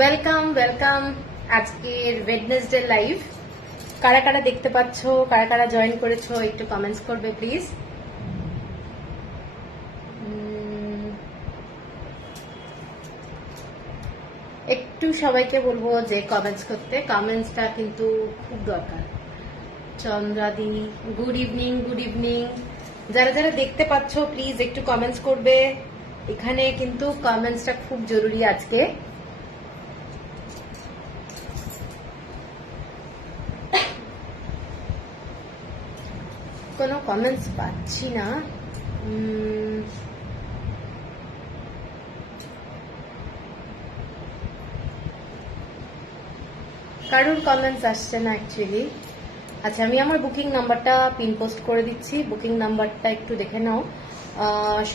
Welcome welcome আজকের Wednesday live. কারা কারা দেখতে পাচ্ছ, কারা কারা জয়েন করেছো একটু কমেন্টস করবে প্লিজ। একটু সবাইকে বলবো যে কমেন্টস করতে, কমেন্টসটা কিন্তু খুব দরকার। চন্দ্রাদি গুড ইভিনিং, গুড ইভিনিং। যারা যারা দেখতে পাচ্ছ প্লিজ একটু কমেন্টস করবে, এখানে কিন্তু কমেন্টসটা খুব জরুরি আজকে। কোনো কমেন্টস পাচ্ছি না। কারোর কমেন্টস আসছে না অ্যাকচুয়ালি। আচ্ছা, আমি আমার বুকিং নাম্বারটা পিন পোস্ট করে দিচ্ছি, বুকিং নাম্বারটা একটু দেখে নাও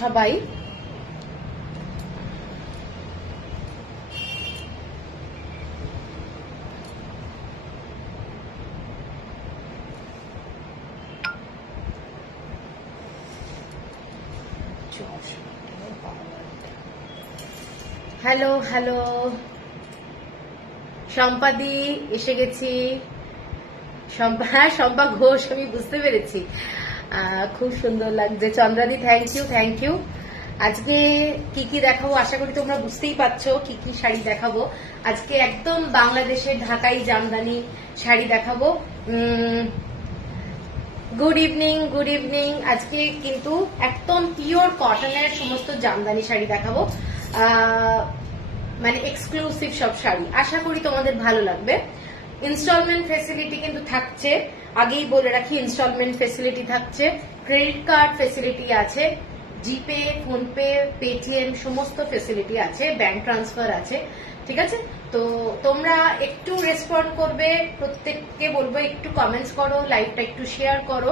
সবাই। হ্যালো হ্যালো, সম্পাদি এসে গেছি। হ্যাঁ, শম্পা ঘোষ, আমি বুঝতে পেরেছি। খুব সুন্দর লাগছে। চন্দ্রাদি থ্যাংক ইউ, থ্যাংক ইউ। আজকে কি কি দেখাবো আশা করি তোমরা বুঝতেই পারছো কি কি শাড়ি দেখাবো। আজকে একদম বাংলাদেশের ঢাকাই জামদানি শাড়ি দেখাবো। Good evening, good evening. আজকে কিন্তু একদম পিওর কটনের সমস্ত জামদানি শাড়ি দেখাবো, মানে এক্সক্লুসিভ সব শাড়ি। আশা করি তোমাদের ভালো লাগবে। ইনস্টলমেন্ট ফেসিলিটি কিন্তু থাকছে, আগেই বলে রাখি ইনস্টলমেন্ট ফেসিলিটি থাকছে, ক্রেডিট কার্ড ফেসিলিটি আছে, জিপে, ফোনপে, পেটিএম সমস্ত ফেসিলিটি আছে, ব্যাংক ট্রান্সফার আছে। ঠিক আছে, তো তোমরা একটু রেসপন্ড করবে, প্রত্যেককে বলবো একটু কমেন্টস করো, লাইভটা একটু শেয়ার করো,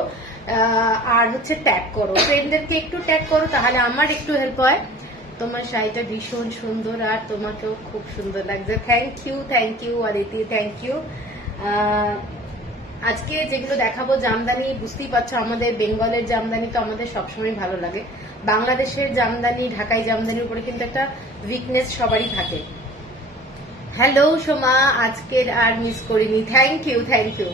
আর হচ্ছে ট্যাগ করো, ফ্রেন্ডদেরকে একটু ট্যাগ করো, তাহলে আমার একটু হেল্প হয়। তোমার শাড়িটা ভীষণ সুন্দর আর তোমাকেও খুব সুন্দর লাগছে। Thank you Aditi, thank you. আজকে যেগুলো দেখাবো জামদানি, বুঝতেই পারছো আমাদের বেঙ্গলের জামদানি তো আমাদের সবসময় ভালো লাগে। বাংলাদেশের জামদানি, ঢাকাই জামদানির উপরে কিন্তু একটা উইকনেস সবারই থাকে। হ্যালো সোমা, আজকের আর মিস করিনি। Thank you, thank you.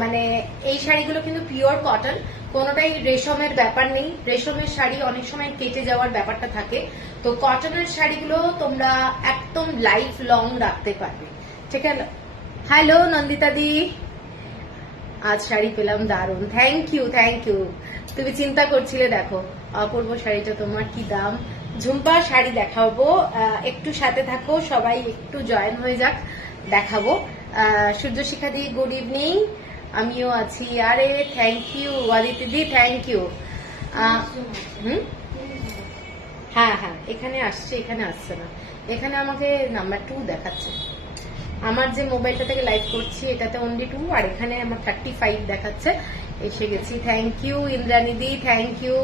মানে এই শাড়িগুলো কিন্তু পিওর কটন, কোনোটাই রেশমের ব্যাপার নেই। রেশমের শাড়ি অনেক সময় কেটে যাওয়ার ব্যাপারটা থাকে, তো কটনের শাড়িগুলো তোমরা একদম লাইফ লং রাখতে পারবে। ঠিক আছে। হ্যালো নন্দিতা দি, আজ শাড়ি পেলাম দারুণ। Thank you, thank you. তুমি চিন্তা করছিলে, দেখো অপূর্ব শাড়িটা তোমার, কি দাম। ঝুম্পা শাড়ি দেখাবো, একটু সাথে থাকো, সবাই একটু জয়েন হয়ে যাক, দেখাবো। সূর্যশিখা দি গুড ইভিনিং, আমিও আছি। আরে thank you Aditi di, thank you. হ্যাঁ হ্যাঁ, এখানে আসছে, এখানে আসছে না, এখানে আমাকে নাম্বার 2 দেখাচ্ছে। আমার যে মোবাইলটা থেকে লাইভ করছি এটাতে অনলি 2, আর এখানে আমার 35 দেখাচ্ছে। এসে গেছি। থ্যাংক ইউ ইন্দ্রানিদি, থ্যাংক ইউ।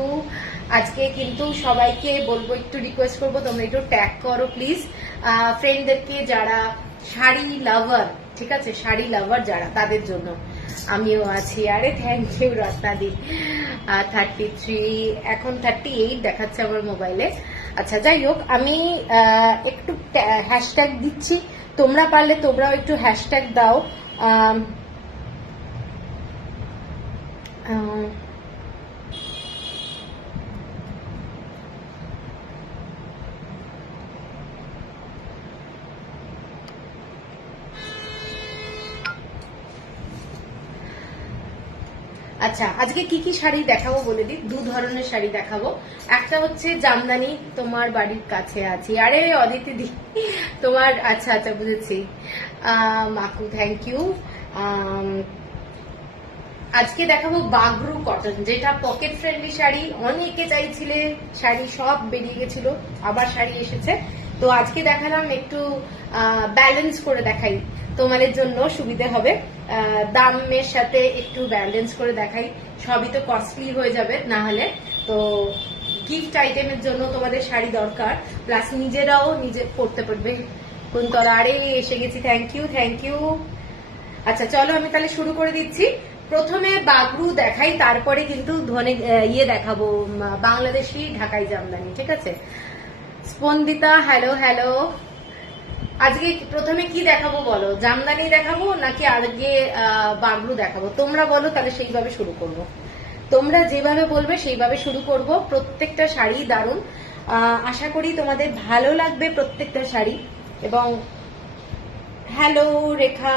আজকে কিন্তু সবাইকে বলবো, একটু রিকোয়েস্ট করবো তোমরা একটু ট্যাগ করো প্লিজ ফ্রেন্ডদেরকে, যারা শাড়ি লাভার। ঠিক আছে, শাড়ি লাভার যারা, তাদের জন্য আমিও আছি। আরে থ্যাংক ইউ রত্নাদি। 33, এখন 38 দেখাচ্ছে আমার মোবাইলে। আচ্ছা, যাই হোক, আমি একটু হ্যাশট্যাগ দিচ্ছি, তোমরা পারলে তোমরাও একটু হ্যাশট্যাগ দাও। আচ্ছা, আজকে কি কি শাড়ি দেখাবো বলে দিই। 2 ধরনের শাড়ি দেখাবো। একটা হচ্ছে জামদানি, তোমার বাড়ির কাছে আছি। আরে অদিতি দি তোমার, আচ্ছা আচ্ছা বুঝেছি। মাকু থ্যাংক ইউ। আজকে দেখাবো বাগরু কটন, যেটা পকেট ফ্রেন্ডলি শাড়ি। অনেকে চাইছিলে শাড়ি, সব বেরিয়ে গেছিল, আবার শাড়ি এসেছে। তো আজকে দেখালাম একটু ব্যালেন্স করে দেখাই, তোমাদের জন্য সুবিধা হবে। দামের সাথে একটু ব্যালেন্স করে দেখাই, সবই তো কস্টলি হয়ে যাবে না হলে। তো গিফট আইটেমের জন্য তোমাদের শাড়ি দরকার, প্লাস নিজেরাও নিজে পড়তে পারবে। কুন্তলা, আরে এসে গেছি। Thank you, thank you. আচ্ছা চলো, আমি তাহলে শুরু করে দিচ্ছি। প্রথমে বাগরু দেখাই, তারপরে কিন্তু ধনে দেখাবো বাংলাদেশি ঢাকাই জামদানি। ঠিক আছে। Spandita, hello hello. আজকে প্রথমে কি দেখাবো বলো, জামদানি দেখাবো নাকি আজকে বাগরু দেখাবো? তোমরা বলো, তাহলে সেইভাবে শুরু করব। তোমরা যেভাবে বলবে সেইভাবে শুরু করব। প্রত্যেকটা শাড়ি দারুণ, আশা করি তোমাদের ভালো লাগবে প্রত্যেকটা শাড়ি। এবং হ্যালো রেখা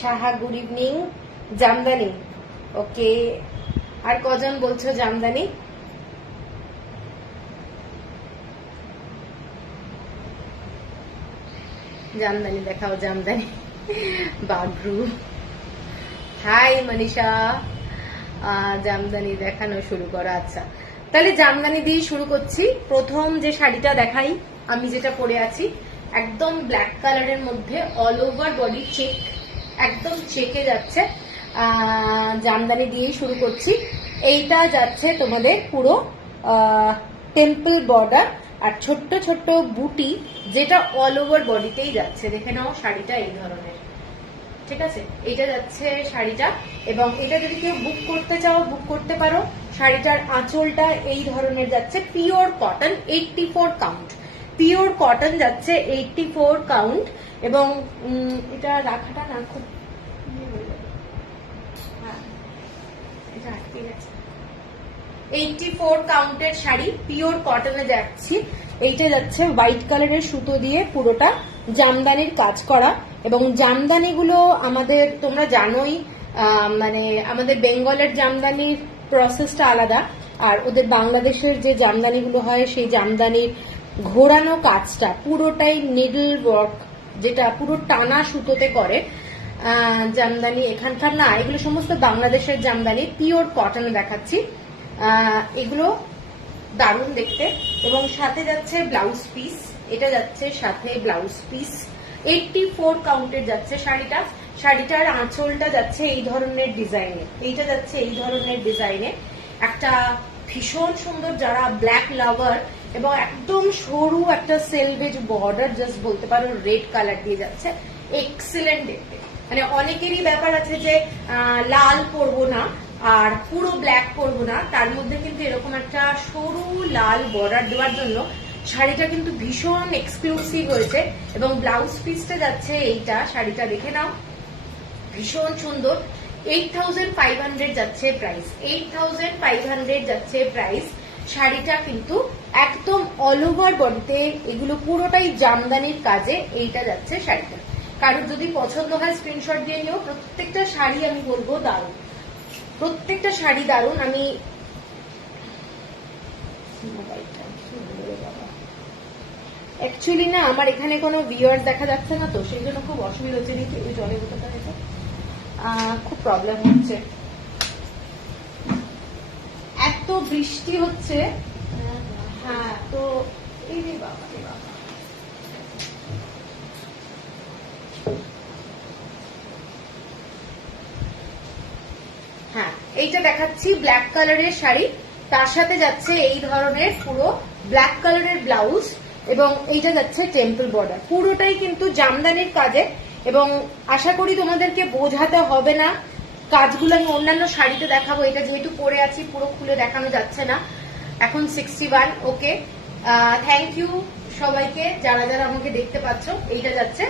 সাহা, গুড ইভিনিং। জামদানি, ওকে। আর কজন বলছো জামদানি? জামদানি দেখাও, জামদানি। বাগরু, হাই মনীষা। জামদানি দেখানো শুরু করো, আচ্ছা। তাহলে জামদানি দিয়ে শুরু করছি। প্রথম যে শাড়িটা দেখাই, আমি যেটা পরে আছি, একদম ব্ল্যাক কালারের মধ্যে অল ওভার বডি চেক, একদম চেকে যাচ্ছে। জামদানি দিয়েই শুরু করছি। এইটা যাচ্ছে তোমাদের পুরো টেম্পল বর্ডার আর ছোট্ট ছোট্ট বুটি, যেটা অল ওভার বডিতেই যাচ্ছে। দেখে নাও শাড়িটা এই ধরনের, ঠিক আছে? এটা যাচ্ছে শাড়িটা। এবং এটা যদি কেউ বুক করতে চাও, বুক করতে পারো। শাড়িটার আঁচলটা এই ধরনের যাচ্ছে, pure cotton, 84 count. Pure cotton যাচ্ছে 84 কাউন্ট। এবং এটা রাখাটা না খুব, এটা আটকে গেছে। 84 কাউন্টের শাড়ি, পিওর কটনে যাচ্ছি। এইটা যাচ্ছে হোয়াইট কালারের সুতো দিয়ে পুরোটা জামদানির কাজ করা। এবং জামদানিগুলো আমাদের, তোমরা জানোই, মানে আমাদের বেঙ্গলের জামদানির প্রসেসটা আলাদা, আর ওদের বাংলাদেশের যে জামদানিগুলো হয় সেই জামদানির ঘোরানো কাজটা পুরোটাই নিডল ওয়ার্ক, যেটা পুরো টানা সুতোতে করে জামদানি। এখানকার না, এগুলো সমস্ত বাংলাদেশের জামদানি, পিওর কটনে দেখাচ্ছি। এগুলো দারুণ দেখতে। এবং সাথে যাচ্ছে ব্লাউজ পিস, এটা যাচ্ছে সাথে ব্লাউজ পিস। 84 কাউন্টের যাচ্ছে শাড়িটা। শাড়িটার আঁচলটা যাচ্ছে এই ধরনের ডিজাইনে, এইটা যাচ্ছে এই ধরনের ডিজাইনে। একটা ভীষণ সুন্দর, যারা ব্ল্যাক লাভার, এবং একদম সরু একটা সেলভেজ বর্ডার, জাস্ট বলতে পারো রেড কালার দিয়ে যাচ্ছে। এক্সিলেন্ট দেখতে। মানে অনেকেরই ব্যাপার আছে যে লাল পরবো না আর পুরো ব্ল্যাক পরবো না, তার মধ্যে কিন্তু এরকম একটা সরু লাল বর্ডার দেওয়ার জন্য শাড়িটা কিন্তু ভীষণ এক্সক্লুসিভ হয়েছে। এবং ব্লাউজ পিসটা যাচ্ছে এইটা, শাড়িটা দেখে নাও, ভীষণ সুন্দর। 8500 যাচ্ছে প্রাইস, 8500 যাচ্ছে প্রাইস। শাড়িটা কিন্তু একদম অল ওভার বডিতে, এগুলো পুরোটাই জামদানির কাজে। এইটা যাচ্ছে শাড়িটা। কারোর যদি পছন্দ হয় স্ক্রিনশট দিয়ে নিও। প্রত্যেকটা শাড়ি আমি বলবো দারুণ, প্রত্যেকটা শাড়ি দারুণ। আমি অ্যাকচুয়ালি না, আমার এখানে কোনো ভিউয়ার দেখা যাচ্ছে না, তো সেই জন্য খুব অসুবিধা হচ্ছে। দেখি ওই জলের বোতলটা দেখো, খুব প্রবলেম হচ্ছে, এত বৃষ্টি হচ্ছে। হ্যাঁ, তো এই রে বাবা, রে বাবা। হ্যাঁ, এইটা দেখাচ্ছি ব্ল্যাক কালারের শাড়ি, তার সাথে যাচ্ছে এই ধরনের পুরো ব্ল্যাক কালারের ব্লাউজ। এবং এইটা যাচ্ছে টেম্পল বর্ডার, পুরোটাই কিন্তু জামদানির কাজে। এবং আশা করি তোমাদেরকে বোঝাতে হবে না কাজগুলো। আমি অন্যান্য শাড়িতে দেখাবো, এটা যেহেতু পরে আছি পুরো খুলে দেখানো যাচ্ছে না। এখন 61, ওকে। থ্যাংক ইউ সবাইকে যারা যারা আমাকে দেখতে পাচ্ছ। এইটা যাচ্ছে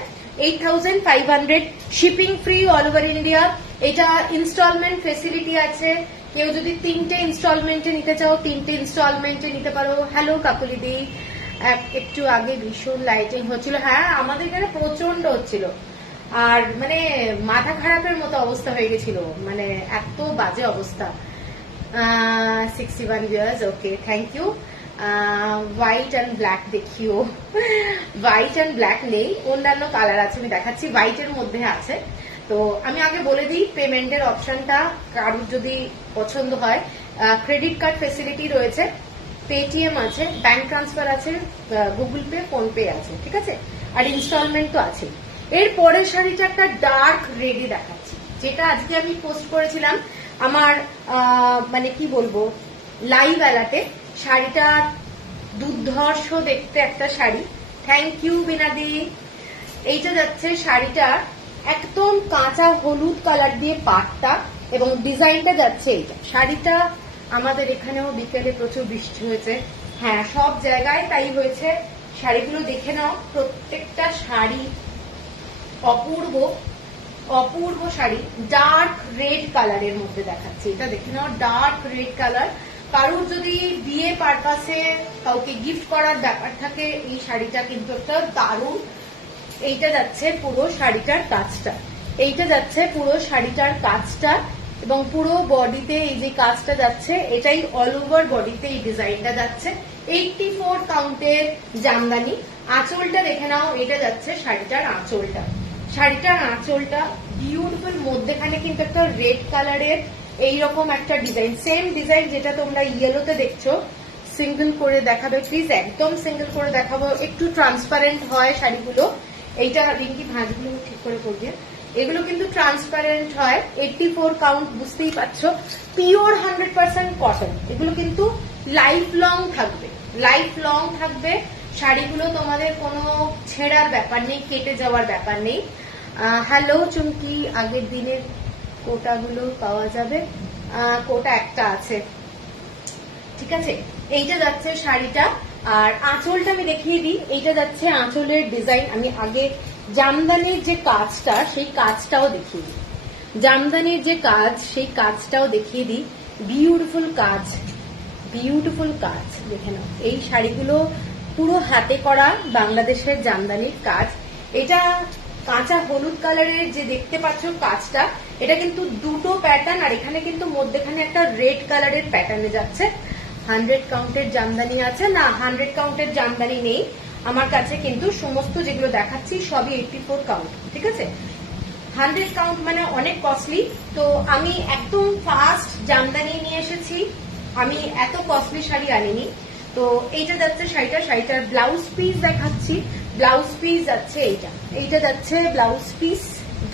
8500, shipping free all over India. এটা ইনস্টলমেন্ট ফেসিলিটি আছে, কেউ যদি 3টে ইনস্টলমেন্টে নিতে চাও 3টে ইনস্টলমেন্টে নিতে পারো। হ্যালো কাকুলিদি, একটু আগে ভীষণ লাইটিং হচ্ছিল। হ্যাঁ, আমাদের এখানে প্রচন্ড হচ্ছিল, আর মানে মাথা খারাপের মতো অবস্থা হয়ে গেছিল, মানে এত বাজে অবস্থা। 61 years, okay, thank you. White and black দেখিও। হোয়াইট অ্যান্ড ব্ল্যাক নেই, অন্যান্য কালার আছে, আমি দেখাচ্ছি। হোয়াইটের মধ্যে আছে। তো আমি আগে বলে দিই পেমেন্টের অপশনটা, কারোর যদি পছন্দ হয়, ক্রেডিট কার্ড ফেসিলিটি রয়েছে, পেটিএম আছে, ব্যাংক ট্রান্সফার আছে, গুগল পে, ফোন পে আছে, ঠিক আছে? আর ইনস্টলমেন্ট তো আছে। এর পরের শাড়িটা একটা ডার্ক রেডি দেখাচ্ছি, যেটা আজকে আমি পোস্ট করেছিলাম আমার মানে কি বলবো লাইভ অ্যালাতে। শাড়িটা দুর্ধর্ষ দেখতে একটা শাড়ি। Thank you বিনাদি। এইটা যাচ্ছে শাড়িটা একদম কাঁচা হলুদ কালার দিয়ে পাটটা, এবং ডিজাইনটা যাচ্ছে এইটা। শাড়িটা আমাদের এখানেও বিকেলে প্রচুর বৃষ্টি হয়েছে, হ্যাঁ সব জায়গায় তাই হয়েছে। শাড়িগুলো দেখে নাও, প্রত্যেকটা শাড়ি অপূর্ব অপূর্ব শাড়ি। ডার্ক রেড কালারের মধ্যে দেখাচ্ছি, এটা দেখে নাও, ডার্ক রেড কালার। কারোর যদি বিয়ে পারপাসে কাউকে গিফট করার ব্যাপার থাকে, এই শাড়িটা কিন্তু একটা দারুণ। এইটা যাচ্ছে পুরো শাড়িটার কাজটা, এইটা যাচ্ছে পুরো শাড়িটার কাজটা, এবং পুরো বডিতে এই যে কাজটা যাচ্ছে, এটাই অল ওভার বডিতে এই ডিজাইনটা যাচ্ছে। 84 কাউন্টের জামদানি। আঁচলটা দেখে নাও, এটা যাচ্ছে শাড়িটার আঁচলটা। শাড়িটার আঁচলটা বিউটিফুল, মধ্যেখানে কিন্তু একটা রেড কালারের এইরকম একটা ডিজাইন, সেম ডিজাইন যেটা তোমরা ইয়েলোতে দেখছো। সিঙ্গেল করে দেখাবে প্লিজ, একদম সিঙ্গেল করে দেখাবো, একটু ট্রান্সপারেন্ট হয় শাড়িগুলো। এইটা রিঙ্কি ভাঁজগুলো ঠিক করে করবে, এগুলো কিন্তু ট্রান্সপারেন্ট হয়। 84 কাউন্ট, বুঝতেই পারছো, পিওর 100% কটন। এগুলো কিন্তু লাইফ লং থাকবে, লাইফ লং থাকবে শাড়িগুলো, তোমাদের কোনো ছেঁড়ার ব্যাপার নেই, কেটে যাওয়ার ব্যাপার নেই। হ্যালো চুমকি, আগের দিনের কোটাগুলো পাওয়া যাবে? কোটা একটা আছে, ঠিক আছে। এইটা যাচ্ছে শাড়িটা, আর আঁচলটা আমি দেখিয়ে দিই। এইটা যাচ্ছে আঁচলের ডিজাইন। আমি আগে জামদানির যে কাজটা, সেই কাজটাও দেখিয়ে দিই। জামদানির যে কাজ, সেই কাজটাও দেখিয়ে দিই। বিউটিফুল কাজ, বিউটিফুল কাজ দেখে নাও। এই শাড়িগুলো পুরো হাতে করা বাংলাদেশের জামদানির কাজ। এটা কাঁচা হলুদ কালারের যে দেখতে পাচ্ছ কাজটা, এটা কিন্তু দুটো প্যাটার্ন, আর এখানে কিন্তু মধ্যেখানে একটা রেড কালারের প্যাটার্নে যাচ্ছে। 100 কাউন্টের জামদানি আছে না? 100 কাউন্টের জামদানি নেই আমার কাছে, কিন্তু সমস্ত যেগুলো দেখাচ্ছি সবই 84 কাউন্ট, ঠিক আছে। 100 কাউন্ট মানে অনেক কস্টলি, তো আমি একদম ফাস্ট জামদানি নিয়ে এসেছি, আমি এত কস্টলি শাড়ি আনিনি। তো এইটা যাচ্ছে শাড়িটা, শাড়িটার ব্লাউজ পিস দেখাচ্ছি। ব্লাউজ পিস যাচ্ছে এইটা, এইটা যাচ্ছে blouse piece,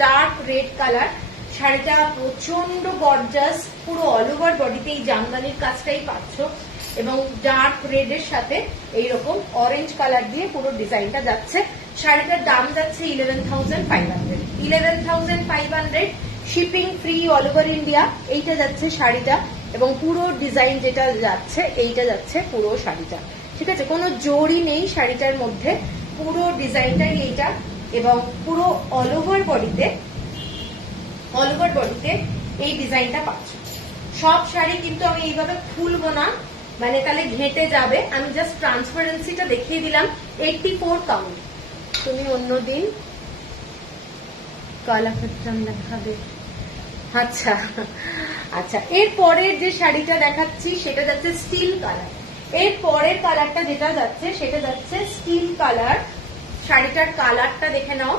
dark red colour. শাড়িটা প্রচন্ড গর্জাস, পুরো অল ওভার বডিতে এই জামদানির কাজটাই পাচ্ছ, এবং ডার্ক রেড এর সাথে এইরকম অরেঞ্জ কালার দিয়ে পুরো ডিজাইনটা যাচ্ছে। শাড়িটার দাম যাচ্ছে 11,500, 11,500, shipping free all over India. এইটা যাচ্ছে শাড়িটা, এবং পুরো ডিজাইন যেটা যাচ্ছে, এইটা যাচ্ছে পুরো শাড়িটা, ঠিক আছে। কোনো জড়ি নেই শাড়িটার মধ্যে, পুরো ডিজাইনটাই এইটা, এবং পুরো অল ওভার বডিতে এই ডিজাইনটা পাচ্ছ। সব শাড়ি কিন্তু আমি এইভাবে খুলবো না, মানে তাহলে ঘেঁটে যাবে। আমি জাস্ট ট্রান্সপারেন্সিটা দেখিয়ে দিলাম। 84 কাউন্ট। তুমি অন্যদিন কালাকাট্টাম দেখাবে? আচ্ছা আচ্ছা, এর পরের যে শাড়িটা দেখাচ্ছি সেটা যাচ্ছে স্টিল কালার। এর পরের কালারটা যেটা যাচ্ছে সেটা যাচ্ছে স্টিল কালার। শাড়িটার কালারটা দেখে নাও,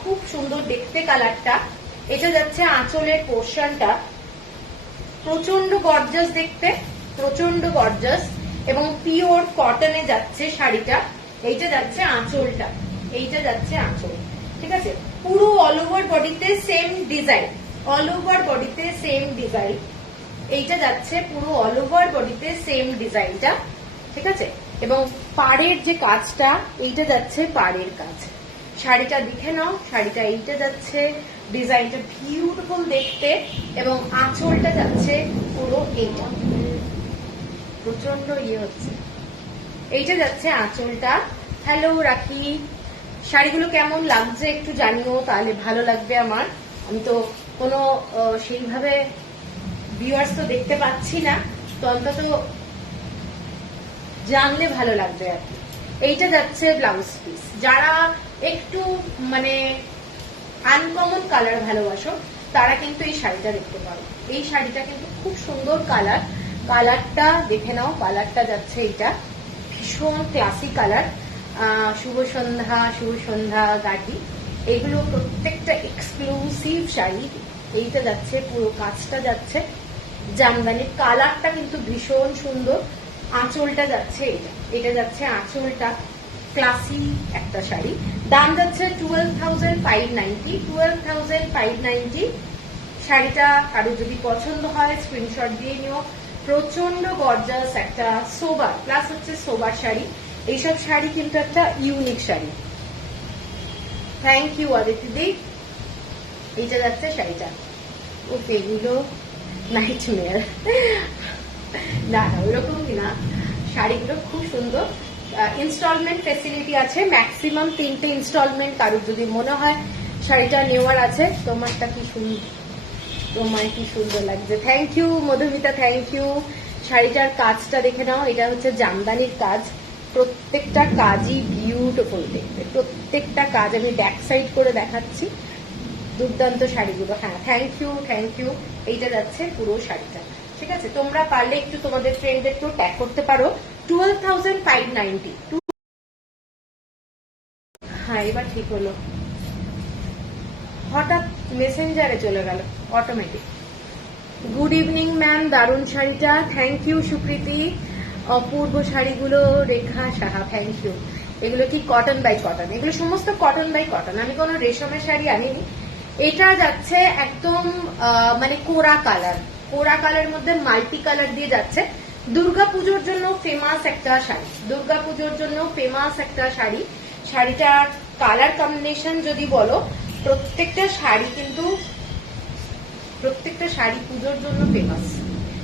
খুব সুন্দর দেখতে কালারটা। এটা যাচ্ছে আঁচলের পোর্শনটা, প্রচন্ড গর্জাস দেখতে, প্রচন্ড গর্জাস, এবং পিওর কটনে যাচ্ছে শাড়িটা। এইটা যাচ্ছে আঁচলটা, এইটা যাচ্ছে আঁচল, ঠিক আছে। পুরো অল ওভার বডিতে সেম ডিজাইন, অল ওভার বডিতে সেম ডিজাইন। এইটা যাচ্ছে পুরো অল ওভার বডিতে সেম ডিজাইনটা, ঠিক আছে। এবং পাড়ের যে কাজটা, এইটা যাচ্ছে পাড়ের কাজ। শাড়িটা দেখে নাও, শাড়িটা এইটা যাচ্ছে, ডিজাইনটা বিউটিফুল দেখতে, এবং আঁচলটা যাচ্ছে পুরো এইটা, প্রচন্ড ইয়ে হচ্ছে, এইটা যাচ্ছে আঁচলটা। হ্যালো রাখি, শাড়িগুলো কেমন লাগছে একটু জানিও, তাহলে ভালো লাগবে আমার। আমি তো কোনো সেইভাবে ভিউয়ার্স তো দেখতে পাচ্ছি না, তো অন্তত জানলে ভালো লাগবে আর কি। এইটা যাচ্ছে ব্লাউজ পিস। যারা একটু মানে আনকমন কালার ভালোবাসো, তারা কিন্তু এই শাড়িটা দেখতে পারো। এই শাড়িটা কিন্তু খুব সুন্দর কালার, কালারটা দেখে নাও। কালারটা যাচ্ছে এইটা, ভীষণ ক্লাসি কালার। শুভ সন্ধ্যা, শুভ সন্ধ্যা গাটি, এগুলো প্রত্যেকটা এক্সক্লুসিভ শাড়ি। এইটা যাচ্ছে পুরো কাজটা যাচ্ছে জামদানির, কালারটা কিন্তু ভীষণ সুন্দর। আঁচলটা যাচ্ছে এটা, এটা যাচ্ছে আঁচলটা, ক্লাসি একটা শাড়ি। দাম যাচ্ছে 12,590, 12,590। শাড়িটা কারো যদি পছন্দ হয় স্ক্রিনশট দিয়ে নিও। প্রচন্ড গর্জাস একটা সোবার, প্লাস হচ্ছে সোবার শাড়ি। এইসব শাড়ি কিন্তু একটা unique sari. Thank you Aditi di. এইটা যাচ্ছে শাড়িটা, ও এগুলো নাইট মেয়ার, না না ওইরকমই না, শাড়িগুলো খুব সুন্দর। ইনস্টলমেন্ট ফেসিলিটি আছে, ম্যাক্সিমাম 3টে ইনস্টলমেন্ট। কারোর যদি মনে হয় শাড়িটা নেওয়ার আছে, তোমারটা কি সুন্দর, তোমায় কি সুন্দর লাগছে। Thank you Madhumita, thank you. শাড়িটার কাজটা দেখে নাও, এটা হচ্ছে জামদানির কাজ, প্রত্যেকটা কাজই বিউটিফুল দেখতে, প্রত্যেকটা কাজ। আমি ব্যাক সাইড করে দেখাচ্ছি, দুর্দান্ত শাড়িগুলো। হ্যাঁ, থ্যাংক ইউ, থ্যাংক ইউ। এইটা যাচ্ছে পুরো শাড়িটা, ঠিক আছে। তোমরা পারলে একটু তোমাদের ফ্রেন্ডদেরকেও ট্যাগ করতে পারো। 12,590। হ্যাঁ, এবার ঠিক হলো, হঠাৎ মেসেঞ্জারে চলে গেল অটোমেটিক। গুড ইভিনিং ম্যাম, দারুণ শাড়িটা, থ্যাংক ইউ সুকৃতি। অপূর্ব শাড়িগুলো, রেখা সাহা, থ্যাংক ইউ। এগুলো কি কটন বাই কটন? এগুলো সমস্ত কটন বাই কটন, আমি কোনো রেশমের শাড়ি আনিনি। এটা যাচ্ছে একদম মানে কোরা কালার, কোরা কালার মধ্যে মাল্টি কালার দিয়ে যাচ্ছে। দুর্গাপুজোর জন্য ফেমাস একটা শাড়ি, দুর্গাপুজোর জন্য ফেমাস একটা শাড়ি। শাড়িটার কালার কম্বিনেশন যদি বলো, প্রত্যেকটা শাড়ি কিন্তু প্রত্যেকটা শাড়ি পুজোর জন্য ফেমাস,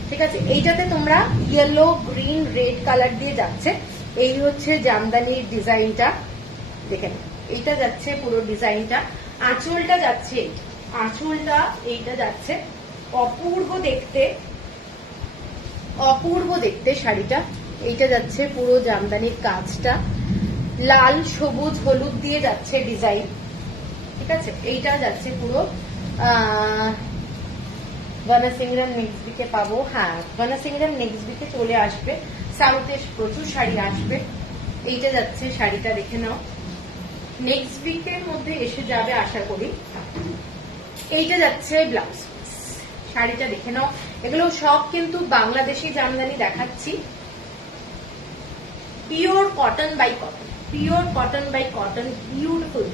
ঠিক আছে। এইটাতে তোমরা ইয়েলো, গ্রিন, রেড কালার দিয়ে যাচ্ছে। এই হচ্ছে জামদানির ডিজাইনটা, দেখেন এইটা যাচ্ছে পুরো ডিজাইনটা। আঁচলটা যাচ্ছে, আঁচলটা এইটা যাচ্ছে, অপূর্ব দেখতে, অপূর্ব দেখতে শাড়িটা। এইটা যাচ্ছে পুরো জামদানির কাজটা, লাল, সবুজ, হলুদ দিয়ে যাচ্ছে ডিজাইন, ঠিক আছে। এইটা যাচ্ছে পুরো গণসিংরম নেক্সট উইকে পাবো। হ্যাঁ, গণসিংরম নেক্সট উইকে চলে আসবে, সাউথে প্রচুর শাড়ি আসবে। এইটা যাচ্ছে শাড়িটা, দেখে নাও, নেক্সট উইকের মধ্যে এসে যাবে আশা করি। এইটা যাচ্ছে ব্লাউজ, শাড়িটা দেখে নাও। এগুলো সব কিন্তু বাংলাদেশি জামদানি দেখাচ্ছি, pure cotton by cotton, pure cotton by cotton, beautiful,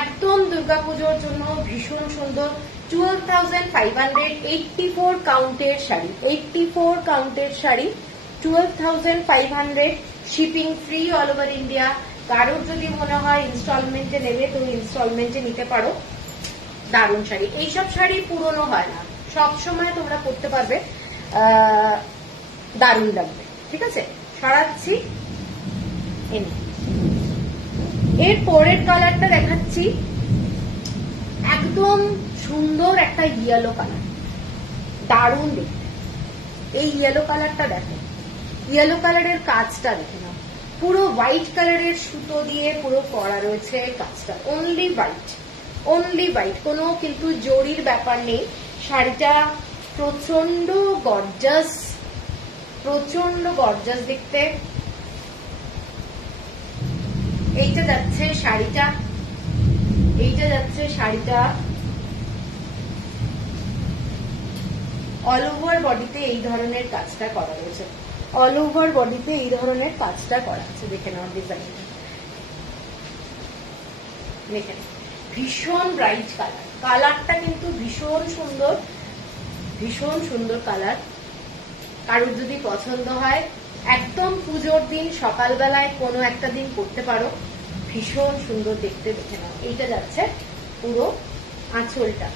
একদম দুর্গাপুজোর জন্য ভীষণ সুন্দর। 12,584 কাউন্টের শাড়ি, 84 কাউন্টের sari, 12,500, shipping free all over India. কারোর যদি মনে হয় ইনস্টলমেন্টে নেবে, তো ইনস্টলমেন্টে নিতে পারো। দারুণ শাড়ি, এইসব শাড়ি পুরনো হয় না, সব সময় তোমরা পরতে পারবে, দারুণ লাগবে, ঠিক আছে। সরাচ্ছি, এর পরের কালারটা দেখাচ্ছি, একদম সুন্দর একটা ইয়েলো কালার, দারুণ দেখতে। এই ইয়েলো কালারটা দেখো, ইয়েলো কালারের কাজটা দেখে নাও, পুরো হোয়াইট কালারের সুতো দিয়ে পুরো করা রয়েছে কাজটা, অনলি হোয়াইট, অনলি হোয়াইট, কোনো কিন্তু জরির ব্যাপার নেই। শাড়িটা প্রচন্ড গর্জাস, প্রচন্ড গর্জাস দেখতে। এইটা যাচ্ছে শাড়িটা, এইটা যাচ্ছে শাড়িটা, অল ওভার বডিতে এই ধরনের কাজটা করা রয়েছে, অল ওভার বডিতে এই ধরনের কাজটা করা আছে। দেখে নাও ডিজাইনটা, দেখেন ভীষণ ব্রাইট কালার, কালারটা কিন্তু ভীষণ সুন্দর, ভীষণ সুন্দর কালার। কারোর যদি পছন্দ হয়, একদম পুজোর দিন সকালবেলায় কোনো একটা দিন পরতে পারো, ভীষণ সুন্দর দেখতে। দেখে নাও, এইটা যাচ্ছে পুরো আঁচলটা,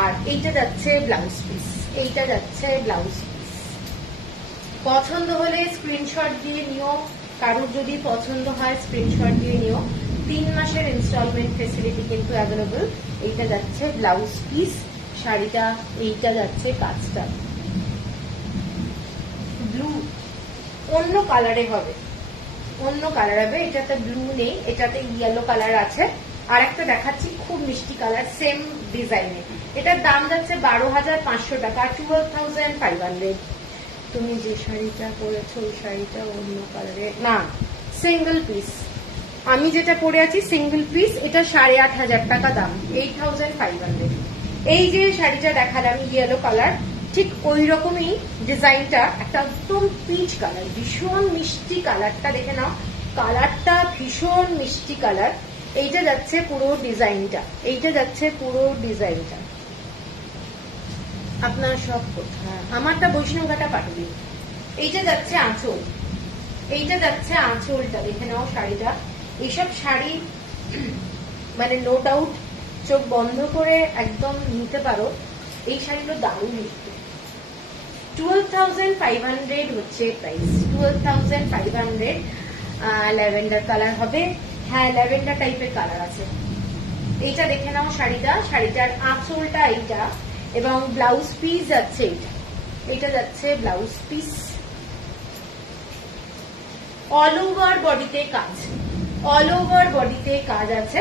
আর এইটা যাচ্ছে ব্লাউজ পিস, এইটা যাচ্ছে ব্লাউজ পিস। পছন্দ হলে স্ক্রিনশট দিয়ে নিও, কারোর যদি পছন্দ হয় স্ক্রিনশট দিয়ে নিও। 3 মাসের ইনস্টলমেন্ট ফেসিলিটি কিন্তু অ্যাভেলেবল। এইটা যাচ্ছে ব্লাউজ পিস, শাড়িটা, এইটা যাচ্ছে কাজটা। ব্লু অন্য কালারে হবে, অন্য কালার হবে, এটাতে ব্লু নেই, এটাতে ইয়েলো কালার আছে। আর একটা দেখাচ্ছি খুব মিষ্টি কালার, সেম ডিজাইনে, এটার দাম যাচ্ছে 12,500 টাকা, 12,500। তুমি যে শাড়িটা পরেছো ওই শাড়িটা অন্য কালারে না, সিঙ্গেল পিস। আমি যেটা পরে আছি সিঙ্গেল পিস, এটা 8,500 টাকা দাম, 8,500। এই যে শাড়িটা দেখালাম ইয়েলো কালার, ঠিক ওই রকমই ডিজাইনটা, একটা একদম পিচ কালার, ভীষণ মিষ্টি কালারটা, দেখে নাও কালারটা ভীষণ মিষ্টি কালার। এইটা যাচ্ছে পুরো ডিজাইনটা, এইটা যাচ্ছে পুরো ডিজাইনটা। আপনার সব কোথায়? আমারটা বৈষ্ণবঘাটা পাঠিয়ে। এইটা যাচ্ছে আঁচল, এইটা যাচ্ছে আঁচলটা, দেখে নাও শাড়িটা। এইসব শাড়ি মানে নো ডাউট চোখ বন্ধ করে একদম নিতে পারো, এই শাড়িগুলো দারুণ দেখতে। 12,500 হচ্ছে প্রাইস, 12,500। ল্যাভেন্ডার কালার হবে, হ্যাঁ ল্যাভেন্ডার টাইপের কালার আছে। এইটা দেখে নাও শাড়িটা, শাড়িটার আঁচলটা এইটা এবং ব্লাউজ পিস যাচ্ছে এইটা, এটা যাচ্ছে ব্লাউজ পিস। অল ওভার বডিতে কাজ, অল ওভার বডিতে কাজ আছে,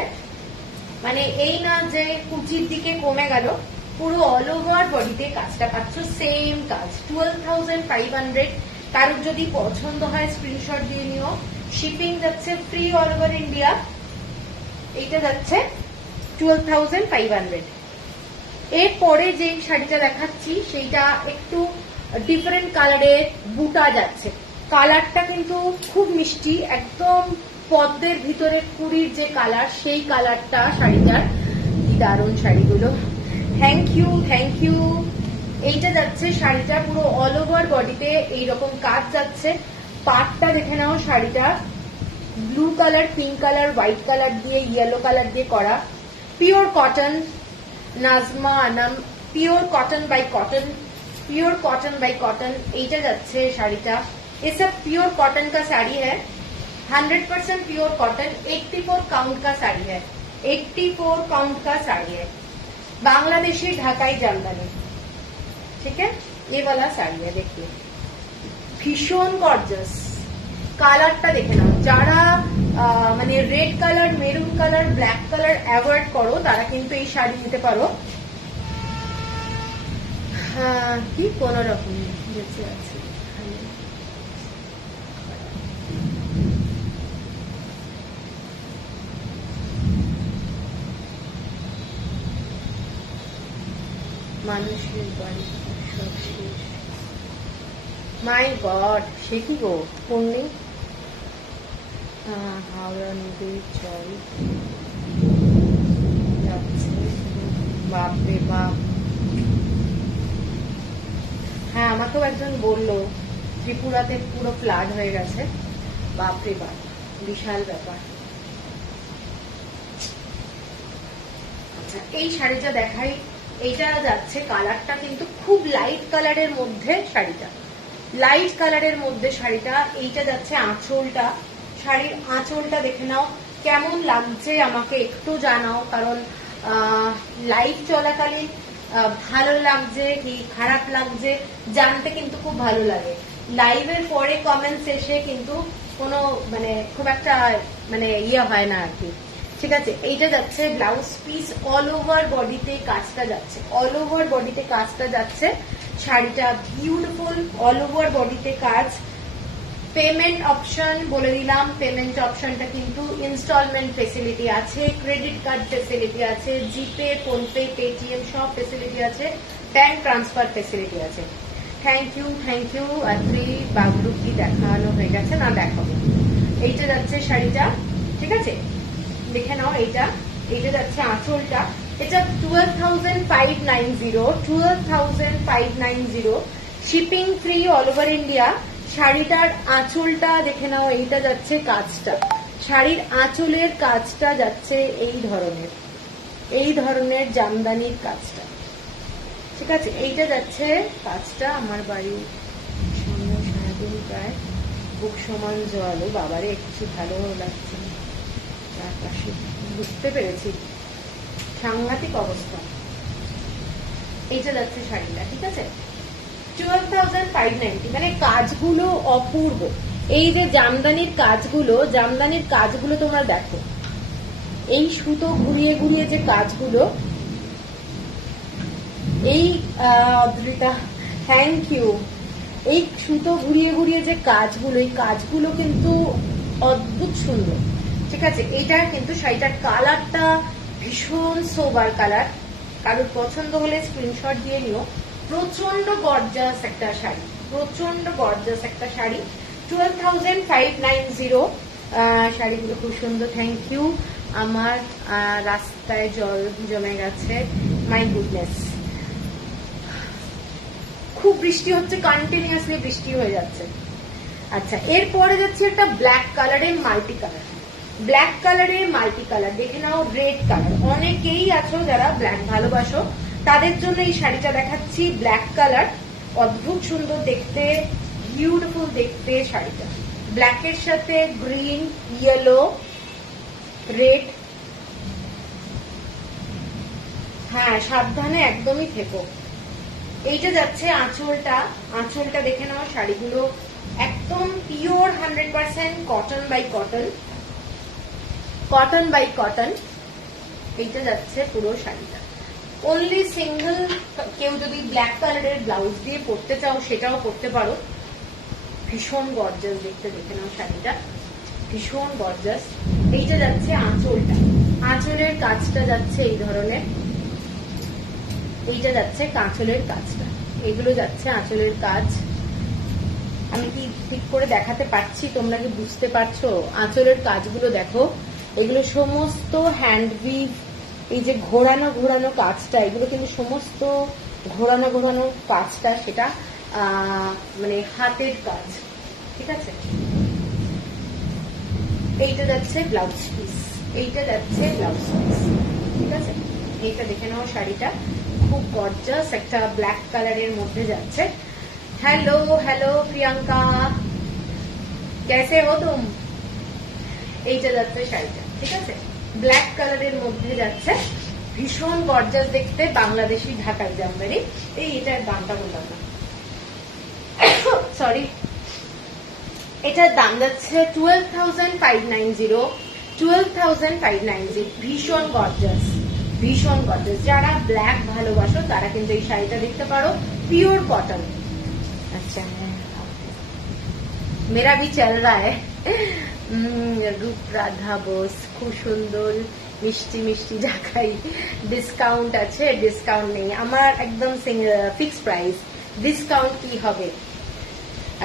মানে এই না যে কুচির দিকে কমে গেল, পুরো অল ওভার বডিতে কাজটা পাচ্ছ, সেম কাজ। 12,500। কারোর যদি পছন্দ হয় স্ক্রিনশট দিয়ে নিও। শিপিং যাচ্ছে ফ্রি অল ওভার ইন্ডিয়া। এইটা যাচ্ছে 12,500। এরপরে যে শাড়িটা দেখাচ্ছি সেইটা একটু ডিফারেন্ট কালারের বুটা যাচ্ছে, কালারটা কিন্তু খুব মিষ্টি, একদম পদ্মের ভিতরে কুড়ির যে কালার সেই কালারটা শাড়িটার। কি দারুণ শাড়িগুলো, থ্যাংক ইউ থ্যাংক ইউ। এইটা যাচ্ছে শাড়িটা পুরো অল ওভার বডিতে এইরকম কাজ যাচ্ছে। পাটটা দেখে নাও, শাড়িটা blue colour, pink colour, white colour দিয়ে, ইয়েলো কালার দিয়ে করা, পিওর কটন, নাজমা নাম, pure cotton by cotton, pure cotton by cotton. এইটা যাচ্ছে শাড়িটা, ये सब प्योर कॉटन का साड़ी है, 100% प्योर कॉटन। 84 काउंट का साड़ी है, 84 काउंट का साड़ी है, बांग्लादेशी ढाकाई जामदानी। ठीक है, ये वाला साड़ी है, देखिए भीषण गॉर्जियस। কালারটা দেখে নাও, যারা মানে red colour, maroon colour, black colour avoid করো তারা কিন্তু এই শাড়ি নিতে পারো। কি কোন রকম বেঁচে আছে, মানুষের বাড়ি সব শেষ। মাই গড, সে কি গো, পূর্ণি হাওড়া নদীর জল যাচ্ছে, বাপরে বাপ। হ্যাঁ, আমাকেও একজন বললো ত্রিপুরাতে পুরো ফ্লাড হয়ে গেছে, বাপরে বাপ, বিশাল ব্যাপার। আচ্ছা, এই শাড়িটা দেখাই, এইটা যাচ্ছে, কালারটা কিন্তু খুব লাইট কালারের মধ্যে শাড়িটা, লাইট কালারের মধ্যে শাড়িটা। এইটা যাচ্ছে আঁচলটা, শাড়ির আঁচলটা দেখে নাও কেমন লাগছে আমাকে একটু জানাও, কারণ লাইভ চলাকালীন ভালো লাগছে কি খারাপ লাগছে জানতে কিন্তু খুব ভালো লাগে। লাইভের পরে কমেন্টস এসে কিন্তু কোনো মানে খুব একটা মানে ইয়ে হয় না আর কি। ঠিক আছে, এইটা যাচ্ছে ব্লাউজ পিস, অল ওভার বডিতে কাজটা যাচ্ছে, অল ওভার বডিতে কাজটা যাচ্ছে। শাড়িটা বিউটিফুল, অল ওভার বডিতে কাজ। পেমেন্ট অপশন বলে দিলাম, পেমেন্ট অপশনটা কিন্তু ইনস্টলমেন্ট ফেসিলিটি আছে, ক্রেডিট কার্ড ফেসিলিটি আছে, জিপে, ফোনপে, পেটিএম সব ফেসিলিটি আছে, ব্যাংক ট্রান্সফার ফেসিলিটি আছে। Thank you thank you. আর বাবলু কি দেখানো হয়ে গেছে না, দেখাবো। এইটা যাচ্ছে শাড়িটা, ঠিক আছে, দেখে নাও। এইটা এইটা যাচ্ছে আঁচলটা, এটা 12,590, 12,590, shipping free all over India. শাড়িটার আঁচলটা দেখে নাও, এইটা যাচ্ছে কাজটা, শাড়ির আঁচলের কাজটা যাচ্ছে এই ধরনের জামদানির কাজটা। ঠিক আছে, এইটা যাচ্ছে কাজটা। আমার বাড়ির সামনে সারাদিন প্রায় বুক সমান জল, ও বাবারে কিছু ভালো লাগছে না, চারপাশে বুঝতে পেরেছি, সাংঘাতিক অবস্থা। এইটা যাচ্ছে শাড়িটা, ঠিক আছে, 12,590। মানে কাজগুলো অপূর্ব। এই যে জামদানির কাজগুলো তোমরা দেখো, এই সুতো ঘুরিয়ে ঘুরিয়ে যে কাজগুলো, এই অদ্রিতা থ্যাংক ইউ, এই সুতো ঘুরিয়ে ঘুরিয়ে যে কাজগুলো, এই কাজগুলো কিন্তু অদ্ভুত সুন্দর। ঠিক আছে, এইটা কিন্তু শাড়িটার কালারটা ভীষণ সোবার কালার, কারোর পছন্দ হলে স্ক্রিনশট দিয়ে নিও। প্রচন্ড গর্জাস একটা শাড়ি, প্রচন্ড গর্জাস একটা শাড়ি, 12,590। শাড়িগুলো খুব সুন্দর, থ্যাংক ইউ। আমার রাস্তায় জল জমে গেছে, মাই গুডনেস, খুব বৃষ্টি হচ্ছে, কন্টিনিউয়াসলি বৃষ্টি হয়ে যাচ্ছে। আচ্ছা, এরপরে যাচ্ছে একটা ব্ল্যাক কালারের মাল্টি কালার, ব্ল্যাক কালারের মাল্টি কালার দেখে নাও, রেড কালার। অনেকেই আছো যারা ব্ল্যাক ভালোবাসো, তাদের জন্য এই শাড়িটা দেখাচ্ছি। ব্ল্যাক কালার, অদ্ভুত সুন্দর দেখতে, বিউটিফুল দেখতে শাড়িটা, ব্ল্যাকের সাথে গ্রিন, ইয়েলো, রেড। হ্যাঁ, সাবধানে একদমই থেকো। এইটা যাচ্ছে আঁচলটা। আঁচলটা দেখে নাও। শাড়িগুলো একদম pure 100% cotton by cotton, cotton by cotton. এইটা যাচ্ছে পুরো শাড়িটা। অনলি সিঙ্গেল, কেউ যদি ব্ল্যাক কালারের ব্লাউজ দিয়ে পরতে চাও সেটাও পরতে পারো। ভীষণ গর্জাস দেখতে, দেখে নাও শাড়িটা, ভীষণ গর্জাস। এইটা যাচ্ছে আঁচলটা। আঁচলের কাজটা যাচ্ছে এই ধরনের। এইটা যাচ্ছে আঁচলের কাজটা। এগুলো যাচ্ছে আঁচলের কাজ। আমি কি ঠিক করে দেখাতে পারছি? তোমরা কি বুঝতে পারছো? আঁচলের কাজগুলো দেখো, এগুলো সমস্ত হ্যান্ডউইভ। এই যে ঘোরানো ঘোরানো কাজটা, এগুলো কিন্তু সমস্ত ঘোরানো ঘোরানো কাজটা সেটা মানে হাতের কাজ। ঠিক আছে। এইটা যাচ্ছে ব্লাউজ পিস, এইটা যাচ্ছে ব্লাউজ পিস। ঠিক আছে। এইটা দেখে নাও শাড়িটা, খুব গর্জাস একটা ব্ল্যাক কালারের মধ্যে যাচ্ছে। हेलो हेलो प्रियंका, कैसे हो तुम? এইটা যাচ্ছে শাড়িটা। ঠিক আছে। ব্ল্যাক কালারের মধ্যে যাচ্ছে, ভীষণ গর্জাস দেখতে, বাংলাদেশি ঢাকাই জামদানি। এটার দামটা বললাম না, সরি। এটার দাম যাচ্ছে 12,590, 12,590। ভীষণ গর্জাস, ভীষণ গর্জাস। যারা ব্ল্যাক ভালোবাসো তারা কিন্তু এই শাড়িটা দেখতে পারো, পিওর কটন। अच्छा है, मेरा भी चल रहा है। রূপরাধা বোস, খুব সুন্দর মিষ্টি মিষ্টি ঢাকাই। ডিসকাউন্ট আছে? ডিসকাউন্ট নেই আমার, একদম ফিক্স প্রাইস। ডিসকাউন্ট কি হবে?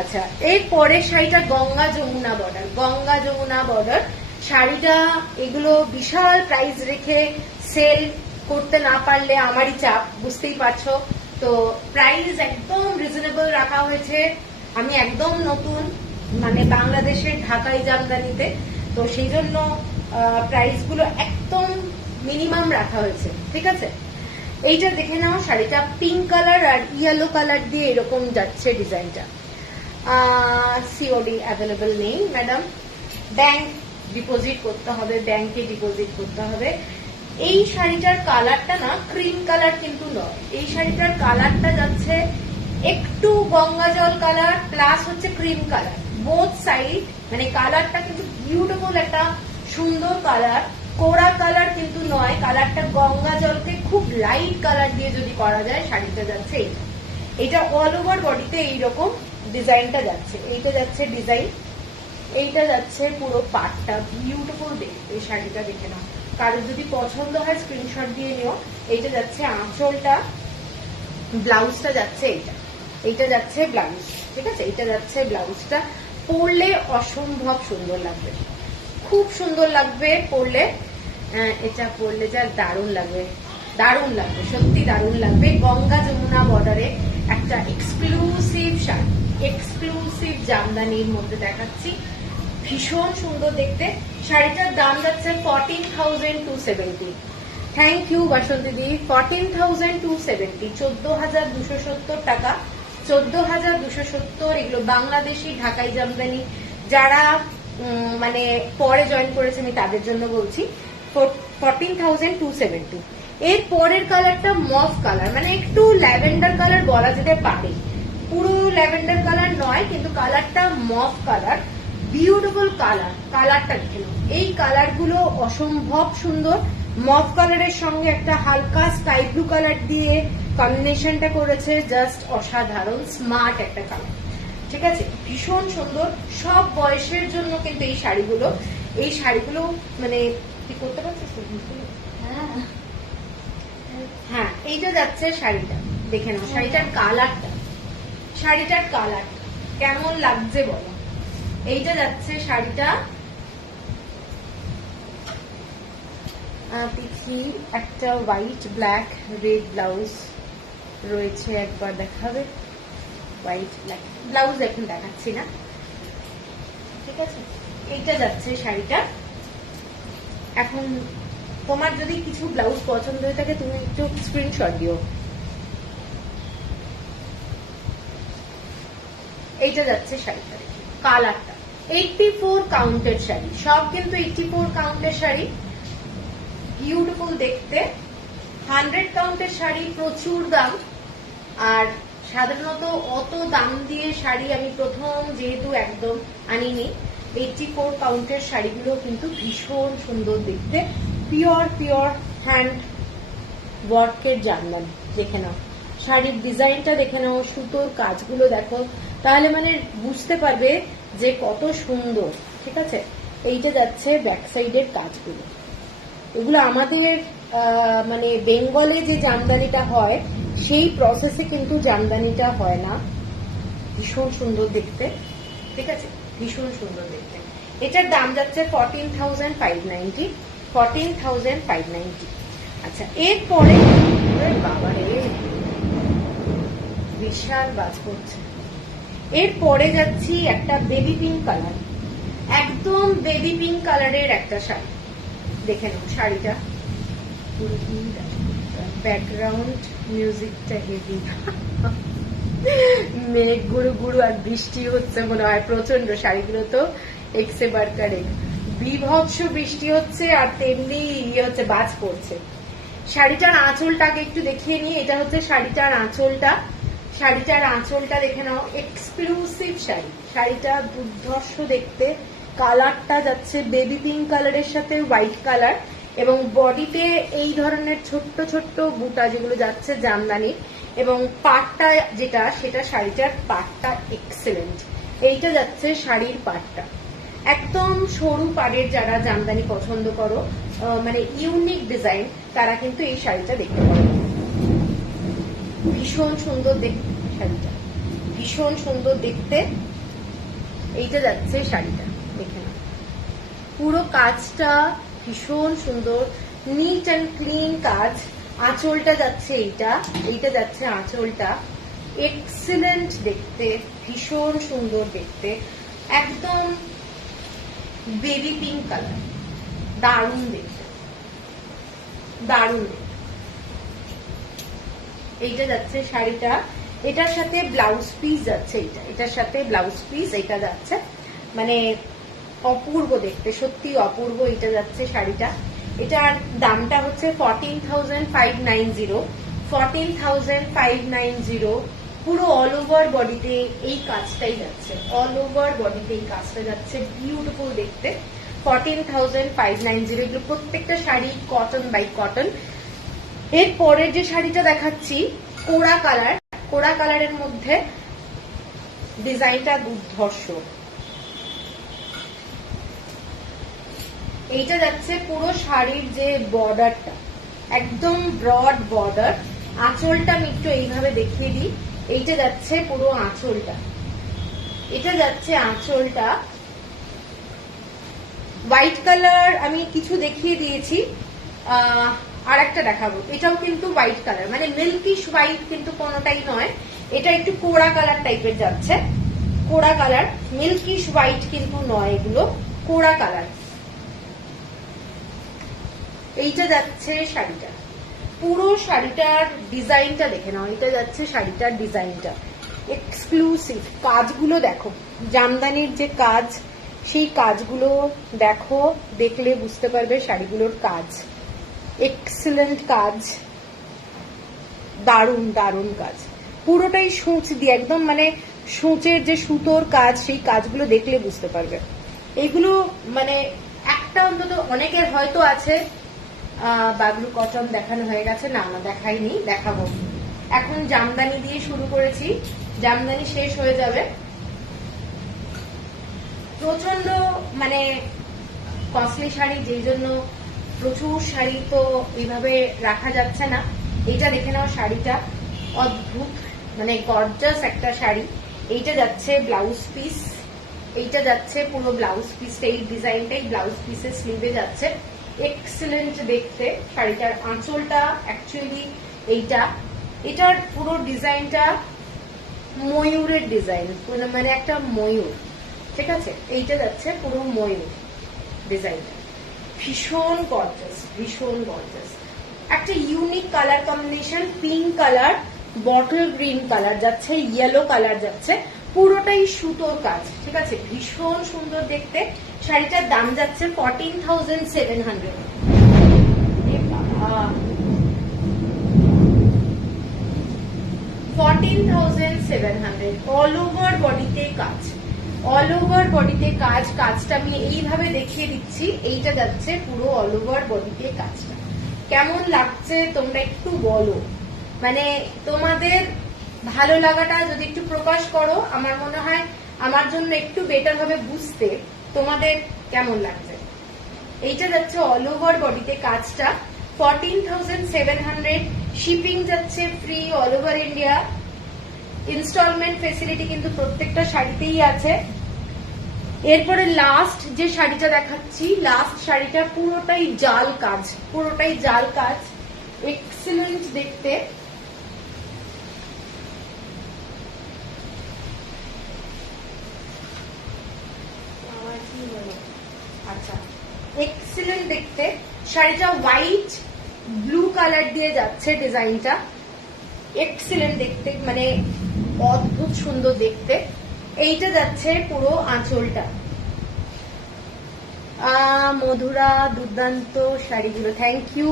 আচ্ছা, এর পরের শাড়িটা গঙ্গা যমুনা বর্ডার। গঙ্গা যমুনা বর্ডার শাড়িটা, এগুলো বিশাল প্রাইস রেখে সেল করতে না পারলে আমারই চাপ, বুঝতেই পারছো। তো প্রাইস একদম রিজনেবল রাখা হয়েছে। আমি একদম নতুন, মানে বাংলাদেশের ঢাকাই জামদানিতে, তো সেই জন্য প্রাইস গুলো একদম মিনিমাম রাখা হয়েছে। ঠিক আছে। এইটা দেখে নাও শাড়িটা, পিঙ্ক কালার আর ইয়েলো কালার দিয়ে এরকম যাচ্ছে ডিজাইনটা। সিওডি অ্যাভেলেবল নেই ম্যাডাম, ব্যাংক ডিপোজিট করতে হবে, ব্যাংকে ডিপোজিট করতে হবে। এই শাড়িটার কালারটা না ক্রিম কালার কিন্তু নয়, এই শাড়িটার কালারটা যাচ্ছে একটু গঙ্গা জল কালার প্লাস হচ্ছে ক্রিম কালার, বোথ সাইড। মানে কালারটা কিন্তু বিউটিফুল একটা সুন্দর কালার, কোড়া কালার কিন্তু নয়। কালারটা গঙ্গা জলকে খুব লাইট কালার দিয়ে যদি করা যায়, শাড়িটা যাচ্ছে এইটা। এটা অল ওভার বডিতে এইরকম ডিজাইনটা যাচ্ছে। এইটা যাচ্ছে ডিজাইন, এইটা যাচ্ছে পুরো পাটটা, বিউটিফুল দেখতে। এই শাড়িটা দেখে নাও, কারোর যদি পছন্দ হয় স্ক্রিনশট দিয়ে নিও। এইটা যাচ্ছে আঁচলটা, ব্লাউজটা যাচ্ছে এইটা, এইটা যাচ্ছে ব্লাউজ। ঠিক আছে। এইটা যাচ্ছে ব্লাউজটা। পরলে অসম্ভব সুন্দর লাগবে, খুব সুন্দর লাগবে পরলে। এটা পরলে যা দারুণ লাগবে, দারুণ লাগবে, সত্যি দারুণ লাগবে। গঙ্গা যমুনা বর্ডারে একটা এক্সক্লুসিভ শাড়ি, এক্সক্লুসিভ জামদানির মধ্যে দেখাচ্ছি, ভীষণ সুন্দর দেখতে। শাড়িটার দাম যাচ্ছে 14,270। থ্যাংক ইউ বাসন্তী দি। 14,270, 14,270 টাকা, 14,270। এগুলো বাংলাদেশি ঢাকাই জামদানি। যারা মানে পরে জয়েন করেছে আমি তাদের জন্য বলছি, 14,270। এর পরের কালারটা মফ কালার, মানে একটু ল্যাভেন্ডার কালার বলা যেতে পারে, পুরো ল্যাভেন্ডার কালার নয় কিন্তু কালারটা মফ কালার, বিউটিফুল কালার। কালারটা দেখে নাও, এই কালার গুলো অসম্ভব সুন্দর। মফ কালারের সঙ্গে একটা হালকা স্কাই ব্লু কালার দিয়ে কম্বিনেশনটা করেছে, জাস্ট অসাধারণ, স্মার্ট একটা কালার। ঠিক আছে, ভীষণ সুন্দর। সব বয়সের জন্য কিন্তু এই শাড়িগুলো, এই শাড়িগুলো মানে কি করতে পারছিস? হ্যাঁ, এইটা যাচ্ছে শাড়িটা, দেখে নাও শাড়িটার কালারটা, শাড়িটার কালারটা কেমন লাগছে বলো। এইটা যাচ্ছে শাড়িটা, দেখি একটা হোয়াইট ব্ল্যাক রেড ব্লাউজ রয়েছে, একবার দেখাবে। হোয়াইট ব্ল্যাক ব্লাউজ এখন দেখাচ্ছি না। ঠিক আছে, এইটা যাচ্ছে শাড়িটা। এখন তোমার যদি কিছু ব্লাউজ পছন্দ হয়ে থাকে তুমি একটু স্ক্রিনশট দিও। এইটা যাচ্ছে শাড়িটা, কালারটা 84 কাউন্টের শাড়ি, সব কিন্তু 84 কাউন্টের শাড়ি, বিউটিফুল দেখতে। 100 কাউন্টের শাড়ি প্রচুর দাম, আর সাধারণত অত দাম দিয়ে শাড়ি আমি প্রথম যেহেতু একদম আনিনি। 84 কাউন্টের শাড়িগুলো কিন্তু ভীষণ সুন্দর দেখতে, পিওর পিওর হ্যান্ড ওয়ার্কের জামদানি। দেখে নাও শাড়ির ডিজাইনটা, দেখে নাও সুতোর কাজগুলো দেখো, তাহলে মানে বুঝতে পারবে যে কত সুন্দর। ঠিক আছে, এইটা যাচ্ছে ব্যাক সাইডের কাজগুলো। এগুলো আমাদের মানে বেঙ্গলে যে জামদানিটা হয় সেই প্রসেসে কিন্তু জামদানিটা হয় না। ভীষণ সুন্দর দেখতে, ঠিক আছে, ভীষণ সুন্দর দেখতে। এটার দাম যাচ্ছে 14,590, 14,590। আচ্ছা, এরপরে বাবারে বিশাল বাজ করছে। এরপরে যাচ্ছি একটা বেবি পিঙ্ক কালার, একদম বেবি পিঙ্ক কালারের একটা শাড়ি। দেখে নাও শাড়িটা, ব্যাকগ্রাউন্ড মিউজিকটা হেভি, মেঘ গুরু গুরু আর বৃষ্টি হচ্ছে মনে হয় প্রচন্ড। শাড়িগুলো তো এক্সে বার্কারে বিভৎস বৃষ্টি হচ্ছে, আর তেমনি হচ্ছে বাজ পড়ছে। শাড়িটার আঁচলটাকে একটু দেখিয়ে নিই। এটা হচ্ছে শাড়িটার আঁচলটা, শাড়িটার আঁচলটা দেখে নাও, এক্সক্লুসিভ শাড়ি। শাড়িটা দুর্ধর্ষ দেখতে, কালারটা যাচ্ছে বেবি পিঙ্ক কালারের সাথে হোয়াইট কালার, এবং বডিতে এই ধরনের ছোট্ট ছোট্ট বুটা যেগুলো যাচ্ছে জামদানি, এবং পাটটা যেটা সেটা শাড়িটার পাটটা এক্সেলেন্ট। এইটা যাচ্ছে শাড়ির পাটটা, একদম সরু পাড়ের যারা জামদানি পছন্দ করো, মানে ইউনিক ডিজাইন, তারা কিন্তু এই শাড়িটা দেখতে পারো। ভীষণ সুন্দর দেখতে শাড়িটা, ভীষণ সুন্দর দেখতে। এইটা যাচ্ছে শাড়িটা, দেখে না পুরো কাজটা ভীষণ সুন্দর, নিট অ্যান্ড ক্লিন কাজ। আঁচলটা যাচ্ছে এইটা, এইটা যাচ্ছে আঁচলটা, এক্সিলেন্ট দেখতে, ভীষণ সুন্দর দেখতে, একদম বেবি পিঙ্ক কালার, দারুণ দেখতে, দারুণ দেখতে। এইটা যাচ্ছে শাড়িটা, এটার সাথে ব্লাউজ পিস যাচ্ছে, এইটা এটার সাথে ব্লাউজ পিস এটা যাচ্ছে, মানে অপূর্ব দেখতে, সত্যি অপূর্ব। এটা যাচ্ছে শাড়িটা, এটার দামটা হচ্ছে 14,590, 14,590। পুরো অল ওভার বডিতে এই কাজটাই যাচ্ছে, অল ওভার বডিতে এই কাজটা যাচ্ছে, বিউটিফুল দেখতে। 14,590, এগুলো প্রত্যেকটা শাড়ি কটন বাই কটন। এর পরের যে শাড়িটা দেখাচ্ছি কোড়া কালার, কোড়া কালারের মধ্যে ডিজাইনটা দুর্ধর্ষ। এইটা যাচ্ছে পুরো শাড়ির যে বর্ডারটা, একদম ব্রড বর্ডার। আঁচলটা আমি একটু এইভাবে দেখিয়ে দিই। এইটা যাচ্ছে পুরো আঁচলটা, এটা যাচ্ছে আঁচলটা। হোয়াইট কালার আমি কিছু দেখিয়ে দিয়েছি, আর একটা দেখাবো, এটাও কিন্তু হোয়াইট কালার, মানে মিল্কিশ হোয়াইট কিন্তু কোনোটাই নয়, এটা একটু কোড়া কালার টাইপের যাচ্ছে, কোড়া কালার, মিল্কিশ হোয়াইট কিন্তু নয়, এগুলো কোড়া কালার। এইটা যাচ্ছে শাড়িটা, পুরো শাড়িটার ডিজাইনটা দেখে নাও। এটা যাচ্ছে শাড়িটার ডিজাইনটা, এক্সক্লুসিভ। কাজগুলো দেখো, জামদানির যে কাজ, সেই কাজগুলো দেখো, দেখলে বুঝতে পারবে শাড়িগুলোর কাজ, এক্সেলেন্ট কাজ, দারুণ দারুণ কাজ। পুরোটাই সূচ দিয়ে একদম, মানে সূচের যে সুতোর কাজ, সেই কাজগুলো দেখলে বুঝতে পারবে। এইগুলো মানে একটা অন্তত অনেকের হয়তো আছে, বাগলু কটন দেখানো হয়ে গেছে, না না দেখাইনি, দেখাবো। এখন জামদানি দিয়ে শুরু করেছি, জামদানি শেষ হয়ে যাবে। প্রচন্ড মানে কস্টলি শাড়ি, যেই জন্য প্রচুর শাড়ি তো এইভাবে রাখা যাচ্ছে না। এইটা দেখে নাও, শাড়িটা অদ্ভুত, মানে গর্জাস একটা শাড়ি। এইটা যাচ্ছে ব্লাউজ পিস, এইটা যাচ্ছে পুরো ব্লাউজ পিসটা, এই ডিজাইনটাই ব্লাউজ পিসের স্লিভে যাচ্ছে, এক্সেলেন্ট দেখতে। শাড়িটার আঁচলটা অ্যাকচুয়ালি এইটা, এটার পুরো ডিজাইনটা ময়ূরের ডিজাইন, মানে একটা ময়ূর, ঠিক আছে। এইটা যাচ্ছে পুরো ময়ূর ডিজাইনটা, ভীষণ গর্জাস, ভীষণ গর্জাস। একটা unique colour combination, pink colour bottle green colour যাচ্ছে, ইয়েলো কালার যাচ্ছে, পুরোটাই সুতোর কাজ, ঠিক আছে, ভীষণ সুন্দর দেখতে। শাড়িটার দাম যাচ্ছে 14,700। 14,700 অল ওভার বডিতে কাজ, অল ওভার বডিতে কাজ। কাজটা আমি এইভাবে দেখিয়ে দিচ্ছি, এইটা যাচ্ছে পুরো অল ওভার বডিতে কাজটা। কেমন লাগছে তোমরা একটু বলো, মানে তোমাদের ভালো লাগাটা যদি একটু প্রকাশ করো, আমার মনে হয় আমার জন্য একটু বেটার হবে বুঝতে তোমাদের কেমন লাগছে। এইটা যাচ্ছে অল ওভার বডিতে কাজটা, 14,700। শিপিং যাচ্ছে free all over India. Instalment facility কিন্তু প্রত্যেকটা শাড়িতেই আছে। এরপরে লাস্ট যে শাড়িটা দেখাচ্ছি, লাস্ট শাড়িটা পুরোটাই জাল কাজ, পুরোটাই জাল কাজ, এক্সিলেন্ট দেখতে। আচ্ছা, এক্সিলেন্ট দেখতে। শাড়িটা হোয়াইট ব্লু কালার দিয়ে যাচ্ছে, ডিজাইনটা এক্সিলেন্ট দেখতে, মানে অদ্ভুত সুন্দর দেখতে। এইটা যাচ্ছে পুরো আঁচলটা। মধুরা দুর্দান্ত শাড়িগুলো, থ্যাংক ইউ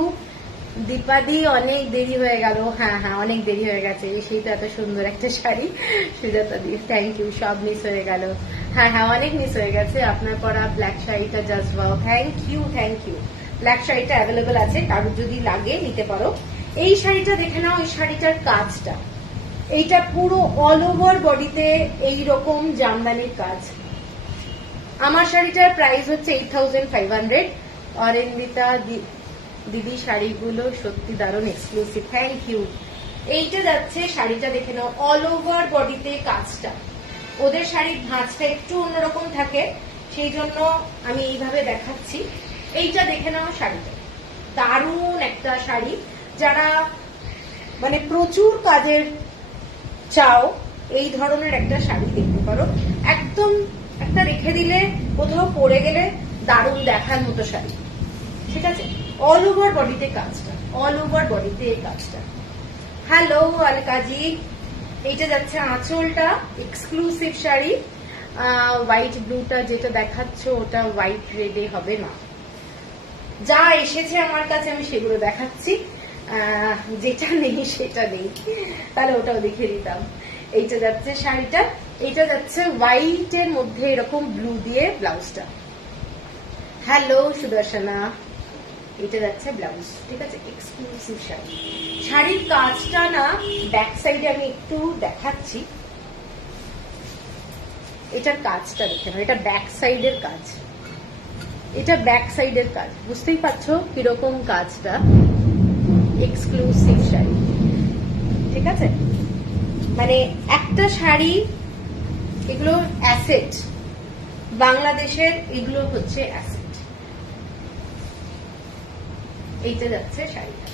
দীপাদি, অনেক দেরি হয়ে গেল। হ্যাঁ হ্যাঁ, অনেক দেরি হয়ে গেছে, সেই তো এত সুন্দর একটা শাড়ি। সুজাতা দি থ্যাংক ইউ, সব মিস হয়ে গেল। হ্যাঁ হ্যাঁ, অনেক মিস হয়ে গেছে। আপনার পরা ব্ল্যাক শাড়িটা just wow, thank you thank you. Black শাড়িটা অ্যাভেলেবেল আছে, কারোর যদি লাগে নিতে পারো। এই শাড়িটা দেখে নাও, এই শাড়িটার কাজটা, এইটা পুরো অল ওভার বডিতে এইরকম জামদানির কাজ। আমার শাড়িটার প্রাইস হচ্ছে 8,500। অরেন্দিতা দিদি শাড়িগুলো সত্যি দারুণ এক্সক্লুসিভ, থ্যাংক ইউ। এইটা যাচ্ছে শাড়িটা দেখে নাও, অল ওভার বডিতে কাজটা। ওদের শাড়ির ধাঁচটা একটু অন্যরকম থাকে, সেই জন্য আমি এইভাবে দেখাচ্ছি। এইটা দেখে নাও শাড়িটা, দারুণ একটা শাড়ি। যারা মানে প্রচুর কাজের চাও, এই ধরনের একটা শাড়ি দেখতে পারো। একদম একটা রেখে দিলে কোথাও পরে গেলে দারুণ দেখার মতো শাড়ি, ঠিক আছে। অল ওভার বডিতে কাজটা, অল ওভার বডিতে এই কাজটা। হ্যালো আলকাজি, এইটা যাচ্ছে আঁচলটা, এক্সক্লুসিভ শাড়ি। হোয়াইট ব্লুটা যেটা দেখাচ্ছ ওটা হোয়াইট রেডে হবে না, যা এসেছে আমার কাছে আমি সেগুলো দেখাচ্ছি, যেটা নেই সেটা নেই, তাহলে ওটাও দেখিয়ে দিতাম। এইটা যাচ্ছে শাড়িটা, এইটা যাচ্ছে হোয়াইট এর মধ্যে এরকম ব্লু দিয়ে ব্লাউজটা। হ্যালো সুদর্শনা, এটা যাচ্ছে ব্লাউজ, ঠিক আছে, এক্সক্লুসিভ শাড়ি। শাড়ির কাজটা না ব্যাক সাইডে আমি একটু দেখাচ্ছি, এটার কাজটা দেখে নাও, এটা ব্যাক সাইডের কাজ, এটা ব্যাক সাইডের কাজ, বুঝতেই পারছো কিরকম কাজটা। এক্সক্লুসিভ শাড়ি, ঠিক আছে, মানে একটা শাড়ি, এগুলো অ্যাসেট, বাংলাদেশের এগুলো হচ্ছে অ্যাসেট। এইটা যাচ্ছে শাড়িটা,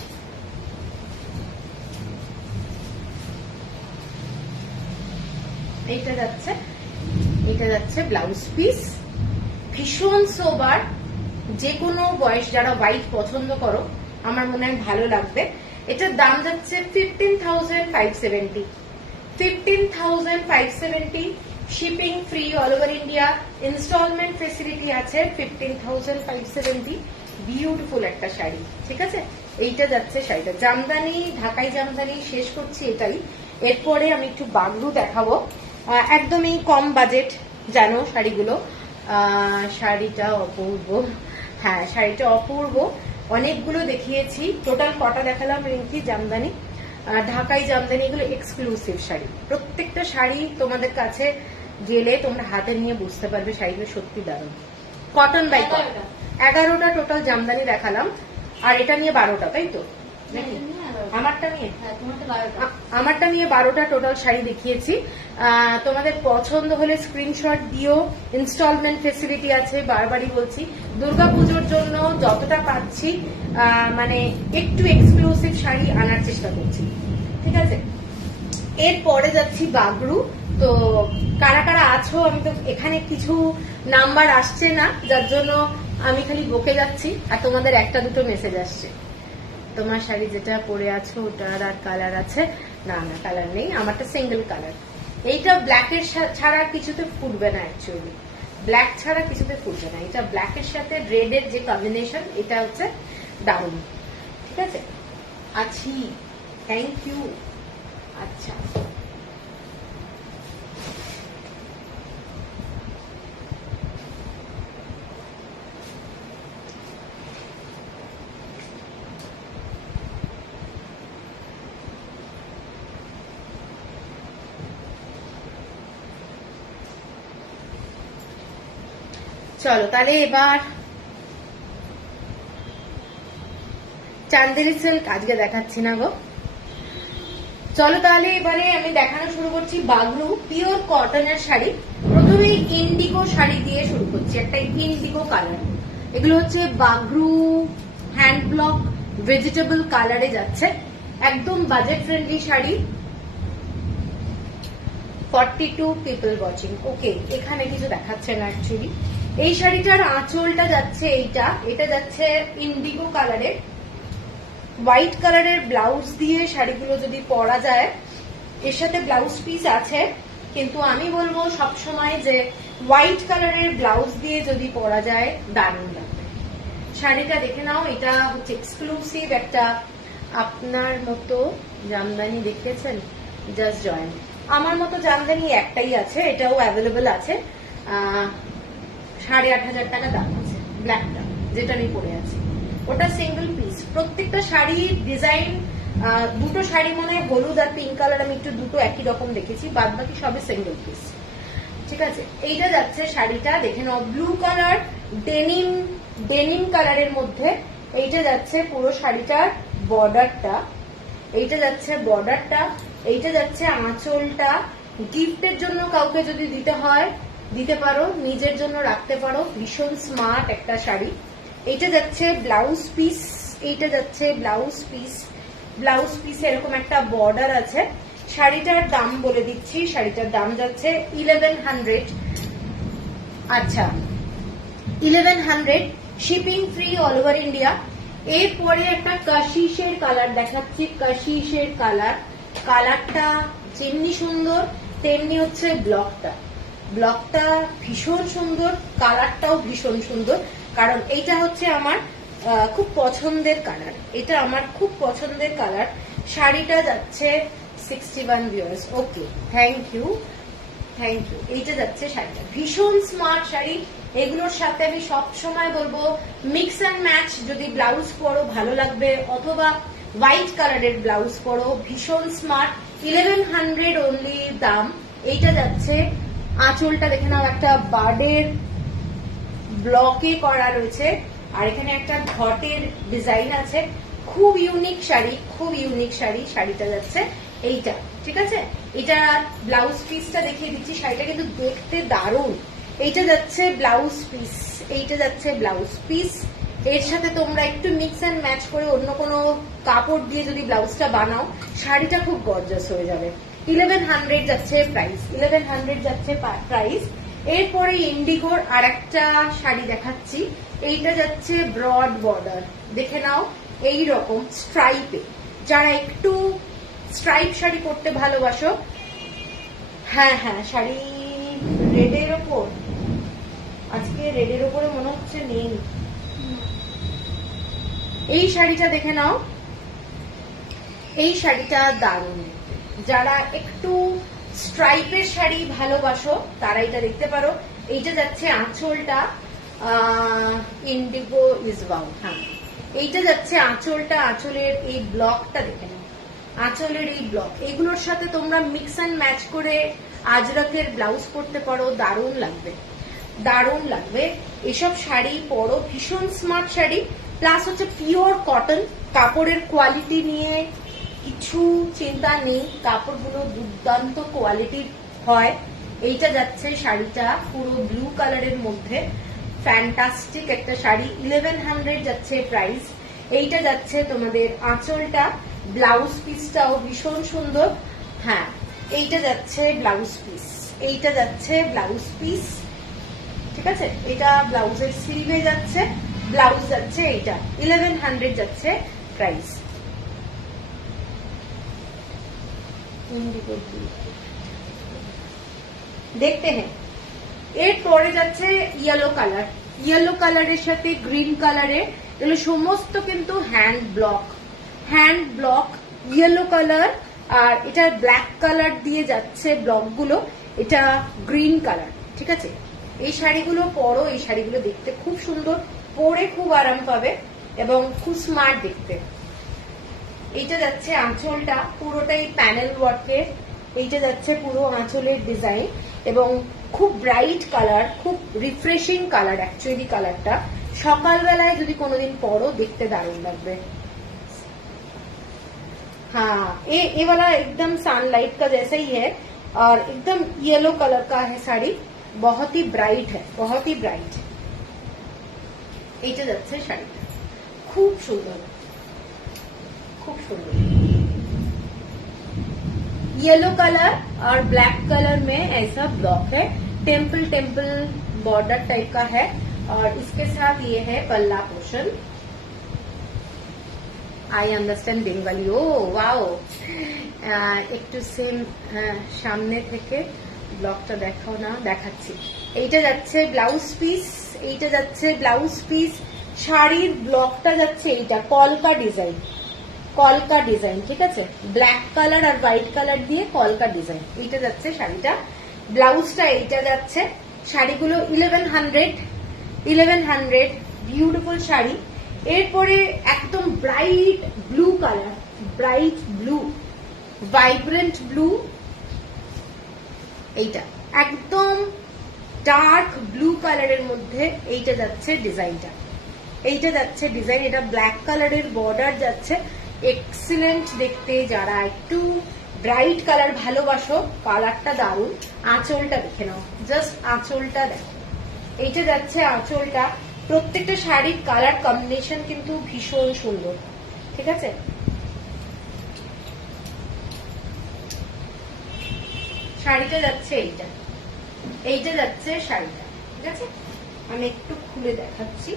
এইটা যাচ্ছে, এটা যাচ্ছে ব্লাউজ পিস, ভীষণ সোবার। যে কোনো বয়স যারা হোয়াইট পছন্দ করো আমার মনে হয় ভালো লাগবে। এটার দাম যাচ্ছে 15,570। 15,570, shipping free all over India, instalment facility আছে। 15,570, বিউটিফুল একটা শাড়ি, ঠিক আছে। এইটা যাচ্ছে শাড়িটা, জামদানি, ঢাকাই জামদানি শেষ করছি এটাই। এরপরে আমি একটু বাগরু দেখাবো, একদমই কম বাজেট জানো শাড়িগুলো। শাড়িটা অপূর্ব, হ্যাঁ শাড়িটা অপূর্ব, অনেকগুলো দেখিয়েছি। টোটাল কটা দেখালাম রিঙ্কি? জামদানি, ঢাকাই জামদানি, এগুলো এক্সক্লুসিভ শাড়ি। প্রত্যেকটা শাড়ি তোমাদের কাছে গেলে তোমরা হাতে নিয়ে বুঝতে পারবে শাড়িগুলো সত্যি দারুণ। কটন বাই কটন, 11টা টোটাল জামদানি দেখালাম, আর এটা নিয়ে 12টা, তাই তো? আমারটা নিয়ে 12টা টোটাল শাড়ি দেখিয়েছি। তোমাদের পছন্দ হলে স্ক্রিনশট দিও। ইনস্টলমেন্ট ফেসিলিটি আছে, বারবারই বলছি। দুর্গাপুজোর জন্য যতটা পাচ্ছি মানে একটু এক্সক্লুসিভ শাড়ি আনার চেষ্টা করছি, ঠিক আছে। এরপরে যাচ্ছি বাগরু। তো কারা কারা আছো, আমি তো এখানে কিছু নাম্বার আসছে না, যার জন্য আমি খালি বকে যাচ্ছি, আর তোমাদের একটা দুটো মেসেজ আসছে। তোমার শাড়ি যেটা পরে আছো ওটার আর কালার আছে? না না কালার নেই, আমারটা সিঙ্গেল কালার। এইটা ব্ল্যাকের ছাড়া কিছুতে ফুটবে না, অ্যাকচুয়ালি ব্ল্যাক ছাড়া কিছুতে ফুটবে না। এটা ব্ল্যাকের সাথে রেডের যে কম্বিনেশন, এটা হচ্ছে দারুণ। ঠিক আছে, আছি, থ্যাংক ইউ। আচ্ছা, চলো তাহলে এবার চান্দেরি সিল্ক আজকে দেখাচ্ছি না গো। চলো তাহলে এবারে আমি দেখানো শুরু করছি বাগরু পিওর কটনের শাড়ি। প্রথমে ইন্ডিগো শাড়ি দিয়ে শুরু করছি, একটা ইন্ডিগো কালার। এগুলো হচ্ছে বাগরু হ্যান্ড ব্লক ভেজিটেবল কালারে যাচ্ছে, একদম budget friendly sari. 42 people watching. Okay, এখানে কিছু দেখাচ্ছে না অ্যাকচুয়ালি। এই শাড়িটার আঁচলটা যাচ্ছে এটা যাচ্ছে ইন্ডিগো কালারের, হোয়াইট কালারের ব্লাউজ দিয়ে শাড়িগুলো যদি পরা যায়, এর সাথে ব্লাউজ পিস আছে, কিন্তু আমি বলবো সবসময় যে হোয়াইট কালারের ব্লাউজ দিয়ে যদি পরা যায় দারুণ লাগবে। শাড়িটা দেখে নাও, এটা হচ্ছে এক্সক্লুসিভ একটা আপনার মতো জামদানি, দেখতেছেন জাস্ট জয়েন। আমার মতো জামদানি একটাই আছে, এটাও অ্যাভেলেবেল আছে, 8,500 টাকা দাম আছে। ব্ল্যাকটা যেটা আমি পরে আছি ওটা সিঙ্গেল পিস। প্রত্যেকটা শাড়ির ডিজাইন, দুটো শাড়ি মনে হয় হলুদ আর পিঙ্ক কালার, আমি একটু দুটো একই রকম দেখেছি, বাদ বাকি সবই সিঙ্গেল পিস। ঠিক আছে, এইটা যাচ্ছে শাড়িটা দেখে নাও, ব্লু কালার ডেনিম কালারের মধ্যে। এইটা যাচ্ছে পুরো শাড়িটার বর্ডারটা, এইটা যাচ্ছে বর্ডারটা, এইটা যাচ্ছে আঁচলটা। গিফটের জন্য কাউকে যদি দিতে হয় দিতে পারো, নিজের জন্য রাখতে পারো, ভীষণ স্মার্ট একটা শাড়ি। এইটা যাচ্ছে ব্লাউজ পিস, এইটা যাচ্ছে ব্লাউজ পিস। ব্লাউজ পিসে এরকম একটা বর্ডার আছে। শাড়িটার দাম বলে দিচ্ছি, শাড়িটার দাম যাচ্ছে 1100। আচ্ছা, 1100, shipping free all over India. এরপরে একটা কাশিসের কালার দেখাচ্ছি, কাশিসের কালারটা যেমনি সুন্দর তেমনি হচ্ছে ব্লকটা ভীষণ সুন্দর, কালারটাও ভীষণ সুন্দর। কারণ এইটা হচ্ছে আমার খুব পছন্দের কালার, এটা আমার খুব পছন্দের কালার। শাড়িটা যাচ্ছে 61 ভিউয়ার্স। Okay, thank you. এইটা যাচ্ছে শাড়িটা, ভীষণ স্মার্ট শাড়ি। এগুলোর সাথে আমি সব সময় বলবো মিক্স অ্যান্ড ম্যাচ যদি ব্লাউজ পরো ভালো লাগবে, অথবা হোয়াইট কালারের ব্লাউজ পরো, ভীষণ স্মার্ট। 1100 অনলি দাম। এইটা যাচ্ছে আঁচলটা দেখে নাও, একটা বার্ডের ব্লকে করা রয়েছে, আর এখানে একটা ঘটের ডিজাইন আছে। খুব ইউনিক শাড়ি, খুব ইউনিক শাড়ি। শাড়িটা যাচ্ছে এইটা, ঠিক আছে। এটা ব্লাউজ পিসটা দেখিয়ে দিচ্ছি, শাড়িটা কিন্তু দেখতে দারুণ। এইটা যাচ্ছে ব্লাউজ পিস, এইটা যাচ্ছে ব্লাউজ পিস। এর সাথে তোমরা একটু মিক্স অ্যান্ড ম্যাচ করে অন্য কোনো কাপড় দিয়ে যদি ব্লাউজটা বানাও, শাড়িটা খুব গর্জাস হয়ে যাবে। 1100 যাচ্ছে প্রাইস, 1100 যাচ্ছে প্রাইস। এরপরে ইন্ডিগোর আর একটা শাড়ি দেখাচ্ছি, এইটা যাচ্ছে ব্রড বর্ডার, দেখে নাও এই রকম স্ট্রাইপে। যারা একটু স্ট্রাইপ শাড়ি পরতে ভালোবাসো, হ্যাঁ হ্যাঁ, শাড়ি রেডের ওপর, আজকে রেডের ওপরে মনে হচ্ছে নেই। এই শাড়িটা দেখে নাও, এই শাড়িটা দারুণ। যারা একটু স্ট্রাইপের শাড়ি ভালোবাসো তারা এটা দেখতে পারো। এইটা যাচ্ছে আঁচলটা, ইন্ডিগো ইজ ওয়াও। হ্যাঁ, এইটা যাচ্ছে আঁচলটা, আঁচলের এই ব্লকটা দেখে নাও, আঁচলের এই ব্লক। এগুলোর সাথে তোমরা মিক্স অ্যান্ড ম্যাচ করে আজরাকের ব্লাউজ পরতে পারো, দারুণ লাগবে, দারুণ লাগবে। এসব শাড়ি পরো, ভীষণ স্মার্ট শাড়ি, প্লাস হচ্ছে পিওর কটন। কাপড়ের কোয়ালিটি নিয়ে কিছু চিন্তা নেই, কাপড়গুলো দুর্দান্ত কোয়ালিটির হয়। এইটা যাচ্ছে শাড়িটা পুরো ব্লু কালারের মধ্যে, ফ্যান্টাস্টিক একটা শাড়ি। 1100 যাচ্ছে প্রাইস। এইটা যাচ্ছে তোমাদের আঁচলটা, ব্লাউজ পিসটাও ভীষণ সুন্দর। হ্যাঁ, এইটা যাচ্ছে ব্লাউজ পিস, এইটা যাচ্ছে ব্লাউজ পিস, ঠিক আছে। এটা ব্লাউজের স্লিভে যাচ্ছে, ব্লাউজ যাচ্ছে এইটা, 1100 যাচ্ছে প্রাইস। ইন্ডিগো ব্লু দেখতে হ্যাঁ। এরপরে যাচ্ছে ইয়েলো কালার, ইয়েলো কালারের সাথে গ্রিন কালারের, এগুলো সমস্ত কিন্তু হ্যান্ড ব্লক ইয়েলো কালার, আর এটা ব্ল্যাক কালার দিয়ে যাচ্ছে ব্লক গুলো, এটা গ্রিন কালার। ঠিক আছে, এই শাড়িগুলো পরো, এই শাড়িগুলো দেখতে খুব সুন্দর, পরে খুব আরাম পাবে এবং খুব স্মার্ট দেখতে। এইটা যাচ্ছে আঁচলটা, পুরোটাই প্যানেল ওয়ার্কের, এইটা যাচ্ছে পুরো আঁচলের ডিজাইন এবং খুব ব্রাইট কালার, খুব রিফ্রেশিং কালার। অ্যাকচুয়ালি কালারটা সকালবেলায় যদি কোনোদিন পরো দেখতে দারুণ লাগবে। हाँ ये वाला एकदम सनलाइट का जैसा ही है और एकदम येलो कलर का है साड़ी, बहुत ही ब्राइट है, बहुत ही ब्राइट। এইটা যাচ্ছে শাড়িটা খুব সুন্দর, খুব সুন্দর। येलो कलर और ब्लैक कलर में ऐसा ब्लॉक है, टेम्पल टेम्पल बॉर्डर टाइप का है और इसके साथ ये है पल्ला portion. I understand Bengali, oh wow. একটু সেম সামনে থেকে ব্লকটা দেখাও না, দেখাচ্ছি। এইটা যাচ্ছে ব্লাউজ পিস, এইটা যাচ্ছে ব্লাউজ পিস, শাড়ির ব্লকটা যাচ্ছে এইটা কলকা ডিজাইন, কলকা ডিজাইন। ঠিক আছে, ব্ল্যাক কালার আর হোয়াইট কালার দিয়ে কলকা ডিজাইন। এইটা যাচ্ছে শাড়িটা, ব্লাউজটা এইটা যাচ্ছে। শাড়িগুলো 1100 বিউটিফুল শাড়ি। এরপরে একদম bright blue colour, bright blue, vibrant blue, এইটা একদম ডার্ক ব্লু কালারের মধ্যে এইটা যাচ্ছে ডিজাইনটা, এইটা যাচ্ছে ডিজাইন। এটা ব্ল্যাক কালারের বর্ডার যাচ্ছে, এক্সিলেন্ট দেখতে। যারা একটু ব্রাইট কালার ভালোবাসো, কালারটা দারুণ। আঁচলটা দেখে নাও, জাস্ট আঁচলটা দেখো, এইটা যাচ্ছে আঁচলটা। প্রত্যেকটা শাড়ির কালার কম্বিনেশন কিন্তু ভীষণ সুন্দর। ঠিক আছে, শাড়িটা যাচ্ছে এইটা, এইটা যাচ্ছে শাড়িটা। ঠিক আছে, আমি একটু খুলে দেখাচ্ছি।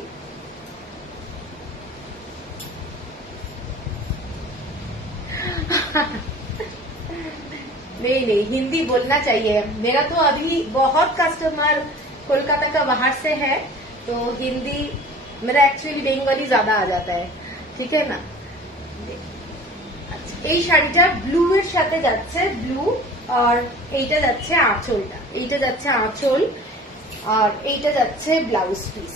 नहीं हिंदी बोलना चाहिए, मेरा तो अभी बहुत कस्टमर कोलकाता का बाहर से है, तो हिंदी मेरा एक्चुअली बेंगली ज्यादा आ जाता है। ठीक है ना। আচ্ছা, এই শাড়িটা ব্লু এর সাথে যাচ্ছে, ব্লু, আর এইটা যাচ্ছে আঁচলটা, এইটা যাচ্ছে আঁচল, আর এইটা যাচ্ছে ব্লাউজ পিস,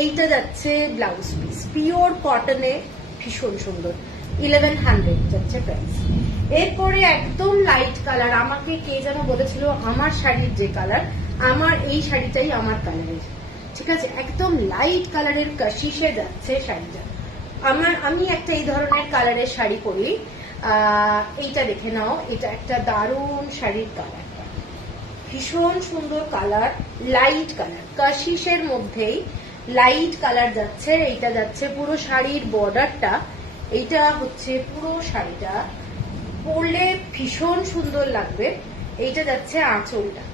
এইটা যাচ্ছে ব্লাউজ পিস। পিওর কটনে, ভীষণ সুন্দর। 1100 যাচ্ছে প্রাইস। এরপরে একদম লাইট কালার, আমাকে কে যেন বলেছিল আমার শাড়ির যে কালার, আমার এই শাড়িটাই আমার কালারের। ঠিক আছে, একদম লাইট কালারের কাশিসে যাচ্ছে শাড়িটা। আমি একটা এই ধরনের কালারের শাড়ি পরি। এইটা দেখে নাও, এটা একটা দারুণ শাড়ির কালার, ভীষণ সুন্দর কালার, লাইট কালার, কাশিসের মধ্যেই লাইট কালার যাচ্ছে। এইটা যাচ্ছে পুরো শাড়ির বর্ডারটা, এইটা হচ্ছে পুরো শাড়িটা, পরলে ভীষণ সুন্দর লাগবে। এইটা যাচ্ছে আঁচলটা,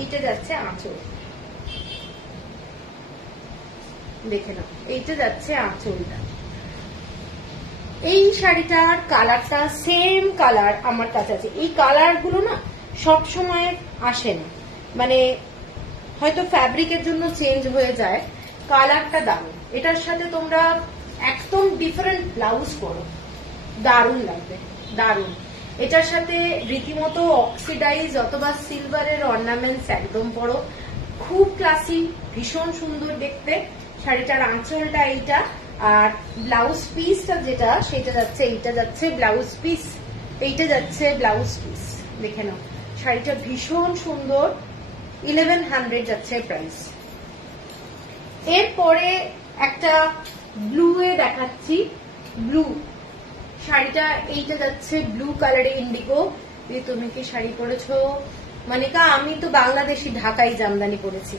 এইটা যাচ্ছে আঁচল, দেখে নাও, এইটা যাচ্ছে আঁচলটা। এই শাড়িটার কালারটা সেম কালার আমার কাছে আছে। এই কালার গুলো না সব সময় আসে না, মানে হয়তো ফ্যাব্রিকের জন্য চেঞ্জ হয়ে যায়। কালারটা দারুণ, এটার সাথে তোমরা একদম ডিফারেন্ট ব্লাউজ পরো, দারুণ লাগবে, দারুণ। এটার সাথে রীতিমতো অক্সিডাইজ অথবা সিলভারের অর্নামেন্টস একদম পরো, খুব ক্লাসি, ভীষণ সুন্দর দেখতে। শাড়িটার আঁচলটা এইটা, আর ব্লাউজ পিসটা যেটা সেটা যাচ্ছে, এইটা যাচ্ছে ব্লাউজ পিস, এইটা যাচ্ছে ব্লাউজ পিস। দেখে নাও, শাড়িটা ভীষণ সুন্দর। 1100 যাচ্ছে প্রাইস। এরপরে একটা ব্লু এ দেখাচ্ছি, ব্লু শাড়িটা, এইটা যাচ্ছে ব্লু কালারে ইন্ডিগো। তুমি কি শাড়ি পরেছো মানিকা? আমি তো বাংলাদেশি ঢাকাই জামদানি পরেছি,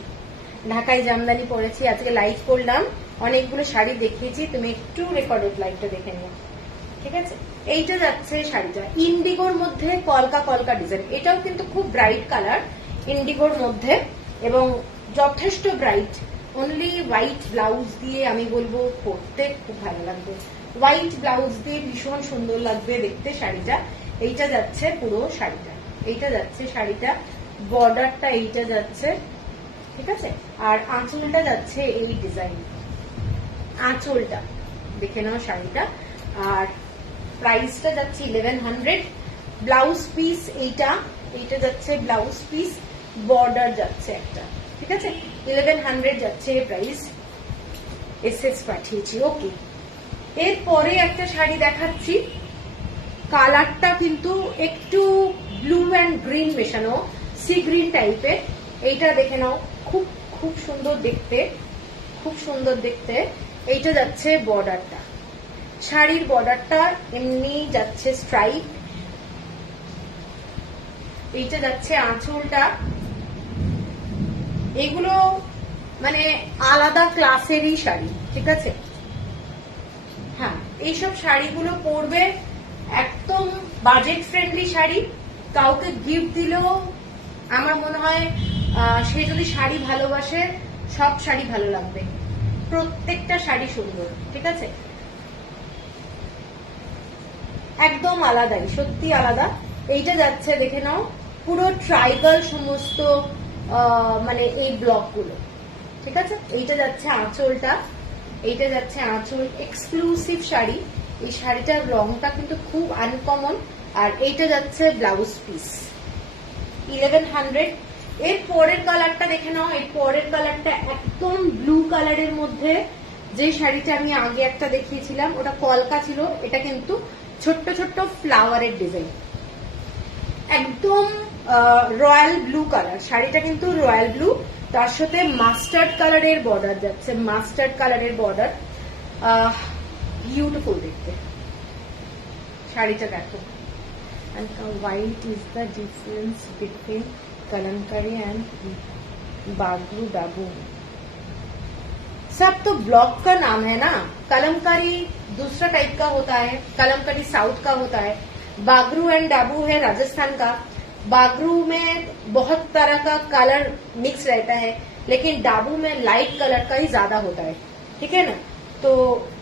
ঢাকাই জামদানি পরেছি। আজকে লাইভ করলাম, অনেকগুলো শাড়ি দেখিয়েছি, তুমি একটু রেকর্ডেড লাইভটা দেখে নিও। ঠিক আছে, এইটা যাচ্ছে শাড়িটা ইন্ডিগোর মধ্যে, কলকা কলকা ডিজাইন। এটাও কিন্তু খুব ব্রাইট কালার ইন্ডিগোর মধ্যে এবং যথেষ্ট ব্রাইট। অনলি হোয়াইট ব্লাউজ দিয়ে আমি বলবো পরতে খুব ভালো লাগবে, হোয়াইট ব্লাউজ দিয়ে ভীষণ সুন্দর লাগবে দেখতে শাড়িটা। এইটা যাচ্ছে পুরো শাড়িটা, এইটা যাচ্ছে শাড়িটা, বর্ডারটা এইটা যাচ্ছে, ঠিক আছে। আর আঁচলটা যাচ্ছে এই ডিজাইন, আঁচলটা দেখে নাও শাড়িটা। আর প্রাইসটা যাচ্ছে 1100। ব্লাউজ পিস এইটা, এইটা যাচ্ছে ব্লাউজ পিস, বর্ডার যাচ্ছে একটা, ঠিক আছে। 1100 যাচ্ছে প্রাইস, এসএস পাঠিয়েছি। ওকে, এরপরে একটা শাড়ি দেখাচ্ছি, কালারটা কিন্তু একটু ব্লু অ্যান্ড গ্রিন মেশানো, সি গ্রিন টাইপের। এইটা দেখে নাও, খুব খুব সুন্দর দেখতে, খুব সুন্দর দেখতে। এইটা যাচ্ছে বর্ডারটা, শাড়ির বর্ডারটা এমনি যাচ্ছে স্ট্রাইপ। এইটা যাচ্ছে আঁচলটা। এগুলো মানে আলাদা ক্লাসেরই শাড়ি, ঠিক আছে। হ্যাঁ, এইসব শাড়িগুলো পরবে, একদম বাজেট ফ্রেন্ডলি শাড়ি। কাউকে গিফট দিলেও আমার মনে হয় সে যদি শাড়ি ভালোবাসে, সব শাড়ি ভালো লাগবে, প্রত্যেকটা শাড়ি সুন্দর, ঠিক আছে। একদম আলাদাই, সত্যি আলাদা। এইটা যাচ্ছে দেখে নাও, পুরো ট্রাইবাল সমস্ত মানে এই ব্লক গুলো, ঠিক আছে। এইটা যাচ্ছে আঁচলটা, এইটা যাচ্ছে আঁচল, এক্সক্লুসিভ শাড়ি। এই শাড়িটার রংটা কিন্তু খুব আনকমন। আর এইটা যাচ্ছে ব্লাউজ পিস, 1100। এর পরের কালারটা দেখে নাও, এর পরের কালারটা একদম ব্লু কালারের মধ্যে। যে শাড়িটা আমি আগে একটা দেখিয়েছিলাম ওটা কলকা ছিল, এটা কিন্তু ছোট্ট ছোট্ট ফ্লাওয়ারের ডিজাইন, একদম রয়্যাল ব্লু কালার। শাড়িটা কিন্তু রয়্যাল ব্লু, তার সাথে মাস্টার্ড কালারের বর্ডার যাচ্ছে, মাস্টার্ড কালারের বর্ডার, বিউটিফুল দেখতে। শাড়িটা দেখো। And white is the difference between Kalamkari and Bagru Dabu. सब तो ब्लॉक का नाम है ना। कलमकारी दूसरा टाइप का होता है, कलमकारी साउथ का होता है, बागरू एंड डाबू है राजस्थान का। बागरू में बहुत तरह का कलर मिक्स रहता है, लेकिन डाबू में लाइट कलर का ही ज्यादा होता है, ठीक है ना। तो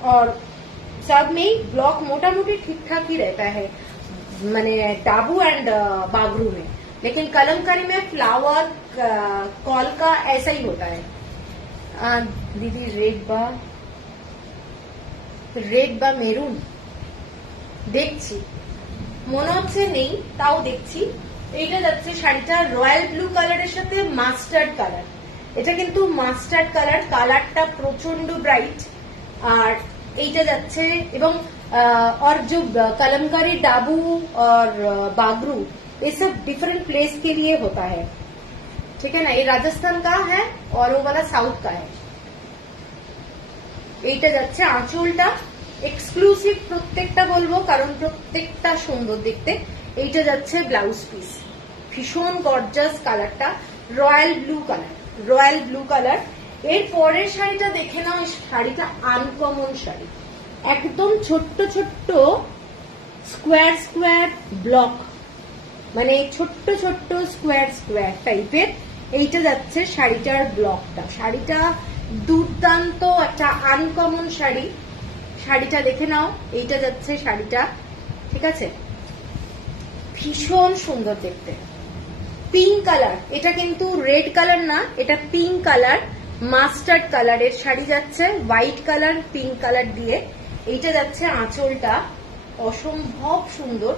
और सब में ब्लॉक मोटा मोटी ठीक ठाक ही रहता है, मैंने डाबू एंड बागरू में। लेकिन कलमकारी में फ्लावर कॉल का ऐसा ही होता है। दीदी রেড বা মেরুন দেখছি, মনে হচ্ছে নেই, তাও দেখছি। এইটা যাচ্ছে শাড়িটা রয়্যাল ব্লু কালারের সাথে মাস্টার্ড কালার। এটা কিন্তু মাস্টার্ড কালার, কালারটা প্রচন্ড ব্রাইট। আর এইটা যাচ্ছে, এবং और जो कलमकारी डाबू और बागरू ये सब डिफरेंट प्लेस के लिए होता है, ठीक है ना। ये राजस्थान का है और वो वाला साउथ का है। এইটা যাচ্ছে আঁচলটা, এক্সক্লুসিভ প্রত্যেকটা বলবো কারণ প্রত্যেকটা সুন্দর দেখতে। এইটা যাচ্ছে ব্লাউজ পিস, ভীষণ গর্জাস কালারটা, royal blue colour, royal blue colour. এর পরের শাড়িটা দেখে নাও, শাড়িটা আনকমন শাড়ি, একদম ছোট্ট ছোট্ট স্কোয়ার স্কোয়ার ব্লক, মানে ছোট্ট ছোট্ট স্কোয়ার স্কোয়ার টাইপের। এইটা যাচ্ছে শাড়িটার ব্লকটা, শাড়িটা দুর্দান্ত একটা আনকমন শাড়ি। শাড়িটা দেখে নাও, এইটা যাচ্ছে শাড়িটা, ঠিক আছে, ভীষণ সুন্দর দেখতে, পিঙ্ক কালার। এটা কিন্তু রেড কালার না, এটা পিঙ্ক কালার, মাস্টার্ড কালারের শাড়ি যাচ্ছে, হোয়াইট কালার পিঙ্ক কালার দিয়ে। এইটা যাচ্ছে আঁচলটা, অসম্ভব সুন্দর।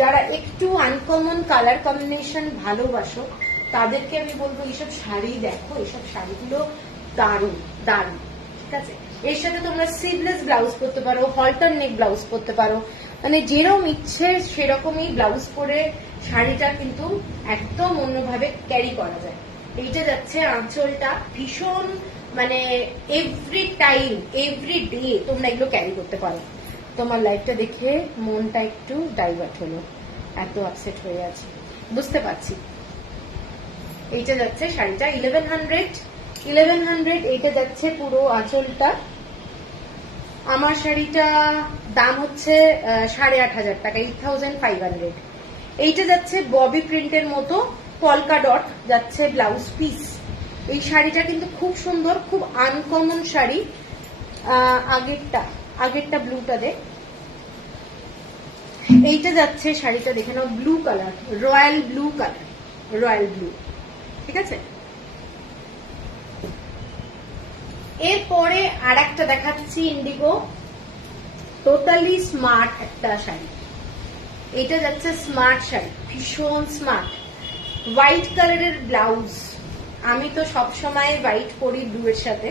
যারা একটু আনকমন কালার কম্বিনেশন ভালোবাসো তাদেরকে আমি বলবো এইসব শাড়ি দেখো, এইসব শাড়িগুলো দারুণ দারুণ, ঠিক আছে। এর সাথে তোমরা স্লিভলেস ব্লাউজ পরতে পারো, হল্টার নেক ব্লাউজ পরতে পারো, মানে যেরকম ইচ্ছে সেরকমই ব্লাউজ পরে শাড়িটা কিন্তু একদম অন্যভাবে ক্যারি করা যায়। এইটা যাচ্ছে আঁচলটা, ভীষণ মানে এভরি টাইম এভরি ডে তোমরা এগুলো ক্যারি করতে পারো। তোমার লাইফটা দেখে মনটা একটু ডাইভার্ট হলো, এত আপসেট হয়ে আছে, বুঝতে পারছি। এইটা যাচ্ছে শাড়িটা 1100। এইটা যাচ্ছে পুরো আঁচলটা। আমার শাড়িটা দাম হচ্ছে 8500 টাকা, 8500। এইটা যাচ্ছে ববি প্রিন্টের মতো পলকা ডট, যাচ্ছে ব্লাউজ পিস। এই শাড়িটা কিন্তু খুব সুন্দর, খুব আনকমন শাড়ি। আগেরটা ব্লুটা দে, এইটা যাচ্ছে শাড়িটা দেখে নাও, blue colour, royal blue colour, royal blue, ঠিক আছে। এরপরে আর একটা দেখাচ্ছি ইন্ডিগো, টোটালি স্মার্ট একটা শাড়ি। এটা যাচ্ছে স্মার্ট শাড়ি, ভীষণ স্মার্ট, হোয়াইট কালারের ব্লাউজ। আমি তো সবসময় হোয়াইট পরি ব্লু এর সাথে,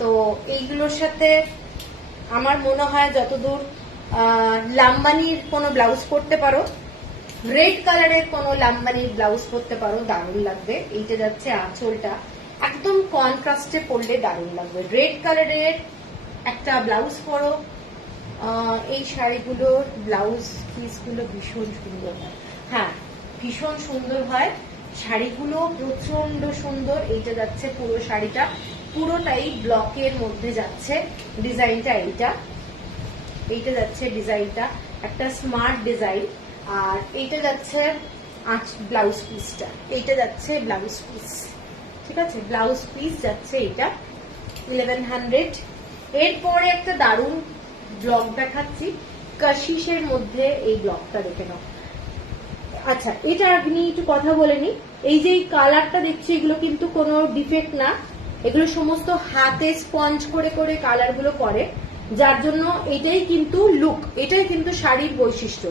তো এইগুলোর সাথে আমার মনে হয় যতদূর লাম্বানির কোনো ব্লাউজ পরতে পারো, রেড কালারের কোনো লাম্বানির ব্লাউজ পরতে পারো, দারুণ লাগবে। এইটা যাচ্ছে আঁচলটা, একদম কন্ট্রাস্টে পরলে দারুণ লাগবে। রেড কালারের একটা ব্লাউজ পরো, এই শাড়িগুলোর ব্লাউজ পিসগুলো ভীষণ সুন্দর হয়, হ্যাঁ ভীষণ সুন্দর হয়, শাড়িগুলো প্রচন্ড সুন্দর। এইটা যাচ্ছে পুরো শাড়িটা, পুরোটাই ব্লকের মধ্যে যাচ্ছে ডিজাইনটা, এইটা যাচ্ছে ডিজাইনটা, একটা স্মার্ট ডিজাইন। আর এইটা যাচ্ছে ব্লাউজ পিসটা, এইটা যাচ্ছে ব্লাউজ পিস, ঠিক আছে, ব্লাউজ পিস যাচ্ছে এটা 1100। এরপরে একটা দারুণ ব্লক দেখাচ্ছি, কাশিসের মধ্যে এই ব্লকটা দেখে নাও। আচ্ছা, এটা নিয়ে একটু কথা বলে নি। এই যে কালারটা দেখছি, এগুলো কিন্তু কোনো ডিফেক্ট না, এগুলো সমস্ত হাতে স্পঞ্জ করে করে কালার গুলো করে, যার জন্য এটাই কিন্তু লুক, এটাই কিন্তু শাড়ির বৈশিষ্ট্য।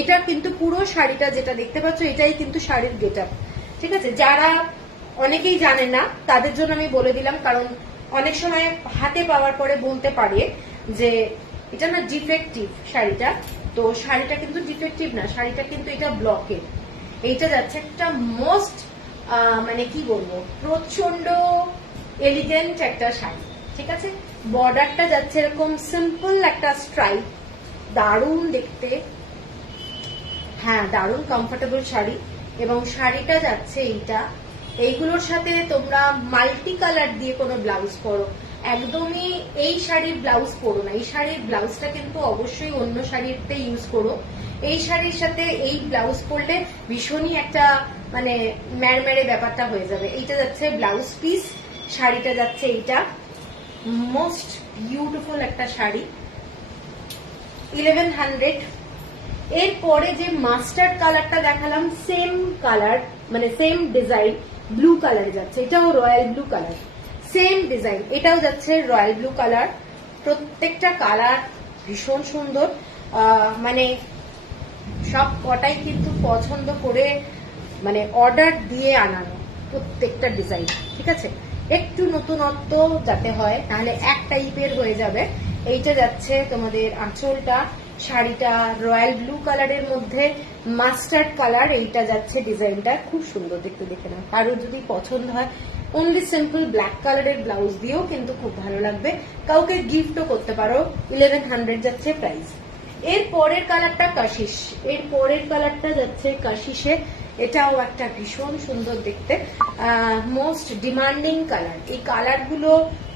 এটা কিন্তু পুরো শাড়িটা যেটা দেখতে পাচ্ছ, এটাই কিন্তু শাড়ির গেট আপ, ঠিক আছে। যারা অনেকেই জানে না তাদের জন্য আমি বলে দিলাম, কারণ অনেক সময় হাতে পাওয়ার পরে বলতে পারে যে এটা না ডিফেক্টিভ শাড়িটা, তো শাড়িটা কিন্তু ডিফেক্টিভ না, শাড়িটা কিন্তু এটা ব্লকের। এইটা যাচ্ছে একটা মোস্ট মানে কি বলবো, প্রচন্ড এলিগেন্ট একটা শাড়ি, ঠিক আছে। বর্ডারটা যাচ্ছে এরকম সিম্পল একটা স্ট্রাইপ, দারুণ দেখতে, হ্যাঁ দারুণ কমফোর্টেবল শাড়ি। এবং শাড়িটা যাচ্ছে এইগুলোর সাথে তোমরা মাল্টি কালার দিয়ে কোনো ব্লাউজ পরো, একদমই এই শাড়ির ব্লাউজ পরো না, এই শাড়ির ব্লাউজটা কিন্তু অবশ্যই অন্য শাড়িতে ইউজ করো। এই শাড়ির সাথে এই ব্লাউজ পরলে ভীষণই একটা মানে ম্যারম্যারে ব্যাপারটা হয়ে যাবে। এইটা যাচ্ছে ব্লাউজ পিস, শাড়িটা যাচ্ছে এইটা, মোস্ট বিউটিফুল একটা শাড়ি, 1100। এরপরে যে মাস্টার্ড কালারটা দেখালাম, সেম কালার মানে সেম ডিজাইন, ব্লু কালারে যাচ্ছে, এটাও royal blue colour, same design, এটাও যাচ্ছে রয়্যাল ব্লু কালার। প্রত্যেকটা কালার ভীষণ সুন্দর, মানে সব কটাই কিন্তু পছন্দ করে মানে অর্ডার দিয়ে আনানো প্রত্যেকটা ডিজাইন, ঠিক আছে। একটু নতুনত্ব যাতে হয়, তাহলে এক টাইপের হয়ে যাবে। এইটা যাচ্ছে তোমাদের আঁচলটা, শাড়িটা রয়্যাল ব্লু কালারের মধ্যে মাস্টার্ড কালার, এইটা যাচ্ছে ডিজাইনটা খুব সুন্দর দেখতে, দেখে না কারোর যদি পছন্দ হয় অনলি সিম্পল ব্ল্যাক কালারের ব্লাউজ দিয়েও কিন্তু খুব ভালো লাগবে, কাউকে গিফটও করতে পারো। 1100 যাচ্ছে প্রাইস। এর পরের কালারটা কাশিস, এর পরের কালারটা যাচ্ছে কাশিসে, এটাও একটা ভীষণ সুন্দর দেখতে, মোস্ট ডিমান্ডিং কালার। এই কালারগুলো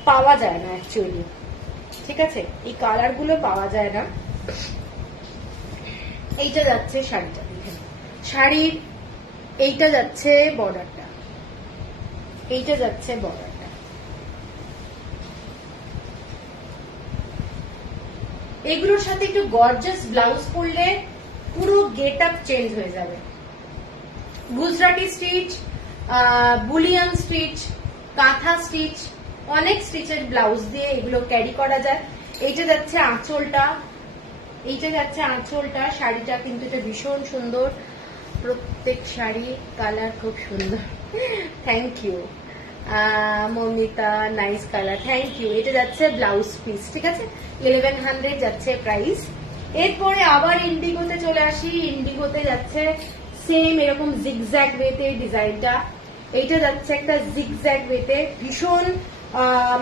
পাওয়া যায় না অ্যাকচুয়ালি, ঠিক আছে, এই কালারগুলো পাওয়া যায় না। এইটা যাচ্ছে শাড়িটা, শাড়ির এইটা যাচ্ছে বর্ডারটা, এইটা যাচ্ছে বর্ডারটা, এগুলোর সাথে একটু গর্জাস ব্লাউজ পরলে পুরো গেট আপ চেঞ্জ হয়ে যাবে। গুজরাটি স্টিচ, বুলিয়ান স্টিচ, কাঁথা স্টিচ, অনেক স্টিচের ব্লাউজ দিয়ে এগুলো ক্যারি করা যায়। এইটা যাচ্ছে আঁচলটা, এইটা যাচ্ছে আঁচলটা, শাড়িটা কিন্তু এটা ভীষণ সুন্দর, প্রত্যেক শাড়ি কালার খুব সুন্দর। Thank you Mamita, nice colour, thank you. এটা যাচ্ছে ব্লাউজ পিস, ঠিক আছে, 1100 যাচ্ছে প্রাইস। এরপরে আবার ইন্ডিগোতে চলে আসি, ইন্ডিগোতে যাচ্ছে সেম এরকম জিগজ্যাগ ওয়েতে ডিজাইনটা, এইটা যাচ্ছে একটা জিগজ্যাগ ওয়েতে, ভীষণ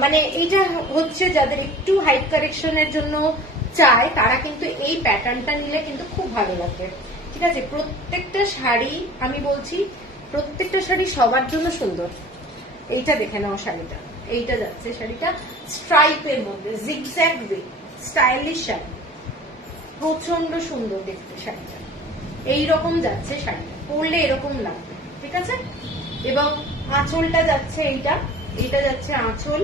মানে এইটা হচ্ছে যাদের একটু হাইট কারেকশনের জন্য চায় তারা কিন্তু এই প্যাটার্নটা নিলে কিন্তু খুব ভালো লাগবে, ঠিক আছে। প্রত্যেকটা শাড়ি আমি বলছি, প্রত্যেকটা শাড়ি সবার জন্য সুন্দর। এইটা দেখে নাও শাড়িটা, এইটা যাচ্ছে শাড়িটা স্ট্রাইপের মধ্যে, জিগজ্যাগ ওয়ে, স্টাইলিশ শাড়ি, প্রচন্ড সুন্দর দেখতে শাড়িটা, এইরকম যাচ্ছে শাড়িটা, পরলে এরকম লাগবে, ঠিক আছে। এবং আঁচলটা যাচ্ছে এইটা, এইটা যাচ্ছে আঁচল,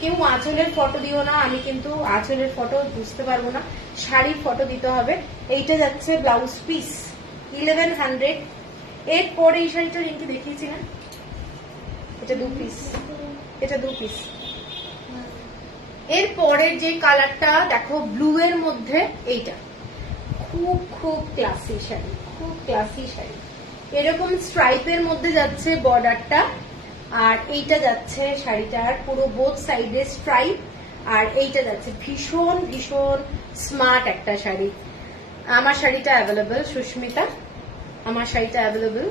কেউ আঁচলের ফটো দিও না, আমি কিন্তু আঁচলের ফটো বুঝতে পারবো না, শাড়ির ফটো দিতে হবে। এইটা যাচ্ছে ব্লাউজ পিস 1100। এরপরে এই শাড়িটা রিঙ্কি দেখিয়েছি না, এটা 2 পিস, এটা 2 পিস। এরপরে যে কালারটা দেখো ব্লু এর মধ্যে, এইটা খুব খুব ক্লাসি শাড়ি, খুব ক্লাসি শাড়ি। এরকম স্ট্রাইপের মধ্যে যাচ্ছে বর্ডারটা, আর এইটা যাচ্ছে শাড়িটার পুরো বোথ সাইডে স্ট্রাইপ, আর এইটা যাচ্ছে ভীষণ ভীষণ স্মার্ট একটা শাড়ি। আমার শাড়িটা অ্যাভেলেবল সুস্মিতা, আমার শাড়িটা অ্যাভেলেবল,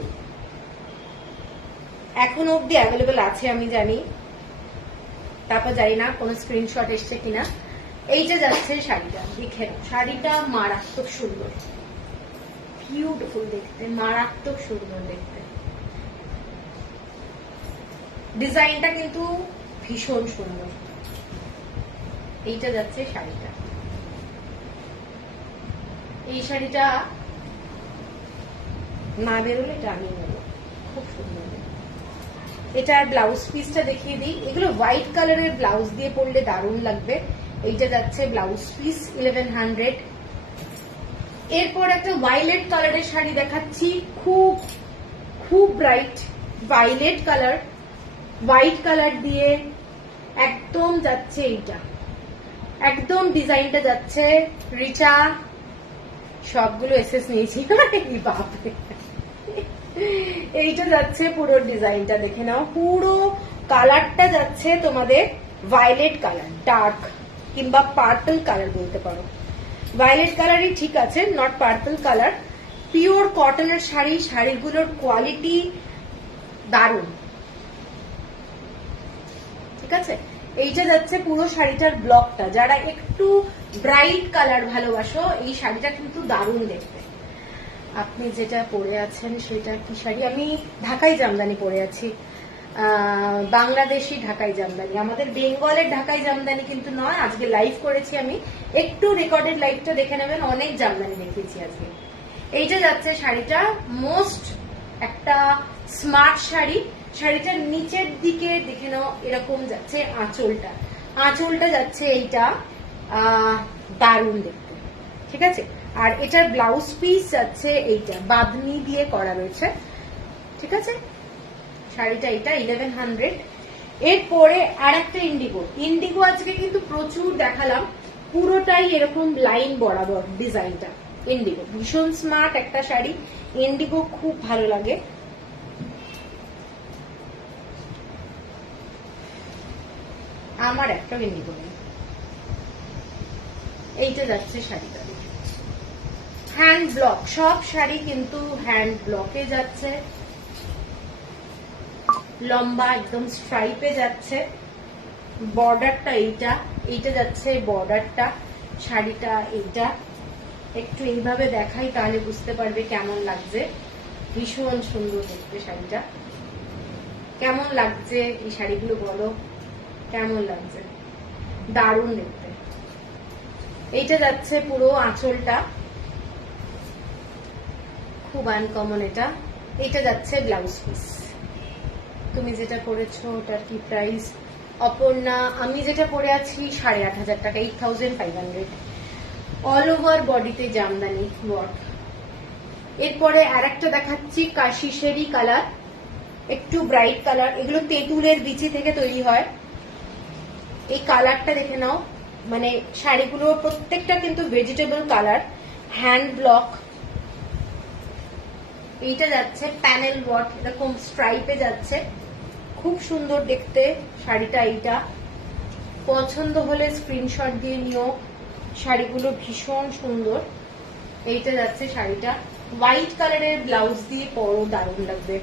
এখনো অব্দি অ্যাভেলেবল আছে আমি জানি, তারপর জানি না কোনো স্ক্রিনশট এসছে কিনা। এইটা যাচ্ছে শাড়িটা, দেখে শাড়িটা মারাত্মক সুন্দর, বিউটিফুল দেখতে, মারাত্মক সুন্দর দেখতে, ডিজাইনটা কিন্তু ভীষণ সুন্দর। এইটা যাচ্ছে শাড়িটা, এই শাড়িটা না বেরোলে এটা আমি নেবো, খুব সুন্দর। এটার ব্লাউজ পিসটা দেখিয়ে দিই, এগুলো হোয়াইট কালারের ব্লাউজ দিয়ে পরলে দারুণ লাগবে। এইটা যাচ্ছে ব্লাউজ পিস 1100। এরপর একটা ভায়োলেট কালারের শাড়ি দেখাচ্ছি, খুব খুব bright violet colour, white colour দিয়ে একদম যাচ্ছে, এইটা একদম ডিজাইনটা যাচ্ছে রিচা, সবগুলো এসএস নিয়েছি বাপরে। এইটা যাচ্ছে পুরো ডিজাইনটা দেখে নাও, পুরো কালারটা যাচ্ছে তোমাদের ভায়োলেট কালার, ডার্ক কিংবা পার্পল কালার বলতে পারো, ভায়োলেট কালারই ঠিক আছে, নট পার্পল কালার। পিওর কটনের শাড়ি, শাড়িগুলোর কোয়ালিটি দারুণ, ঠিক আছে। এইটা যাচ্ছে পুরো শাড়িটার ব্লকটা, যারা একটু ব্রাইট কালার ভালোবাসো এই শাড়িটা কিন্তু দারুণ দেখতে। আপনি যেটা পরে আছেন সেটা কি শাড়ি? আমি ঢাকাই জামদানি পরে আছি, বাংলাদেশি ঢাকাই জামদানি, আমাদের বেঙ্গলের ঢাকাই জামদানি কিন্তু নয়। আজকে লাইভ করেছি আমি, একটু রেকর্ডেড লাইভটা দেখে নেবেন, অনেক জামদানি দেখিয়েছি আজকে। এইটা যাচ্ছে শাড়িটা, মোস্ট একটা স্মার্ট শাড়ি। শাড়িটার নিচের দিকে দেখে নাও এরকম যাচ্ছে আঁচলটা, আঁচলটা যাচ্ছে এইটা দারুণ দেখতে, ঠিক আছে। আর এটার ব্লাউজ পিস যাচ্ছে এইটা বাঁধনি দিয়ে করা রয়েছে, ঠিক আছে। শাড়িটা এটা 1100। এরপরে আর একটা ইন্ডিগো, ইন্ডিগো আজকে কিন্তু প্রচুর দেখালাম, পুরোটাই এরকম লাইন বরাবর ডিজাইনটা। ইন্ডিগো ভীষণ স্মার্ট একটা শাড়ি, ইন্ডিগো খুব ভালো লাগে। আমার একটা ইন্ডিগো নেই। এইটা যাচ্ছে শাড়িটা, হ্যান্ড ব্লক, সব শাড়ি কিন্তু হ্যান্ড ব্লকে যাচ্ছে, লম্বা একদম স্ট্রাইপে যাচ্ছে, বর্ডারটা এইটা, এইটা যাচ্ছে বর্ডারটা, শাড়িটা এইটা। একটু এইভাবে দেখাই তাহলে বুঝতে পারবে কেমন লাগছে, ভীষণ সুন্দর দেখতে শাড়িটা। কেমন লাগছে এই শাড়িগুলো বলো, কেমন লাগছে? দারুণ দেখতে। এইটা যাচ্ছে পুরো আঁচলটা, খুব আনকমন এটা। এইটা যাচ্ছে ব্লাউজ পিস। তুমি যেটা পরেছো ওটার কি প্রাইস? অপর্ণা, আমি যেটা পরে আছি 8500 টাকা, 8500, অল ওভার বডিতে জামদানি ওয়ার্ক। এরপরে আরেকটা দেখাচ্ছি কাশিশেরি কালার, একটু ব্রাইট কালার, এগুলো তেঁতুলের বিচি থেকে তৈরি হয়। এই কালারটা দেখে নাও, মানে শাড়িগুলো প্রত্যেকটা কিন্তু ভেজিটেবল কালার, হ্যান্ড ব্লক। এইটা যাচ্ছে প্যানেল ওয়ার্ক, এরকম স্ট্রাইপে যাচ্ছে, খুব সুন্দর দেখতে শাড়িটা। এইটা পছন্দ হলে স্ক্রিনশট দিয়ে নিও, শাড়িগুলো ভীষণ সুন্দর। এইটা যাচ্ছে শাড়িটা, হোয়াইট কালারের ব্লাউজ দিয়ে পরো, দারুণ লাগবে।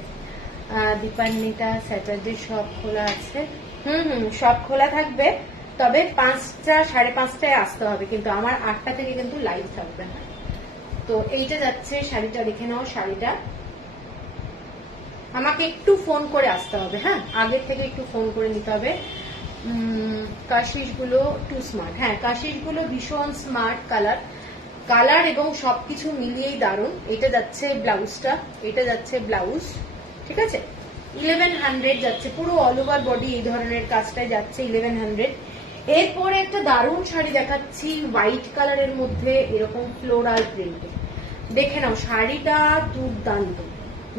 দীপান্বিতা, স্যাটারডে সব খোলা আছে? সব খোলা থাকবে, তবে 5টা 5:30টায় আসতে হবে, কিন্তু আমার 8টা থেকে কিন্তু লাইভ থাকবে না। তো এইটা যাচ্ছে শাড়িটা, দেখে নাও শাড়িটা। আমাকে একটু ফোন করে আসতে হবে, হ্যাঁ, আগের থেকে একটু ফোন করে নিতে হবে। কাশিসগুলো টু স্মার্ট, হ্যাঁ কাশিসগুলো ভীষণ স্মার্ট কালার, কালার এবং সবকিছু মিলিয়েই দারুণ। এটা যাচ্ছে ব্লাউজটা, এটা যাচ্ছে ব্লাউজ, ঠিক আছে। 1100 যাচ্ছে, পুরো অল ওভার বডি এই ধরনের কাজটাই যাচ্ছে 1100। এরপরে একটা দারুণ শাড়ি দেখাচ্ছি হোয়াইট কালারের মধ্যে এরকম ফ্লোরাল প্রিন্টে। দেখে নাও শাড়িটা দুর্দান্ত।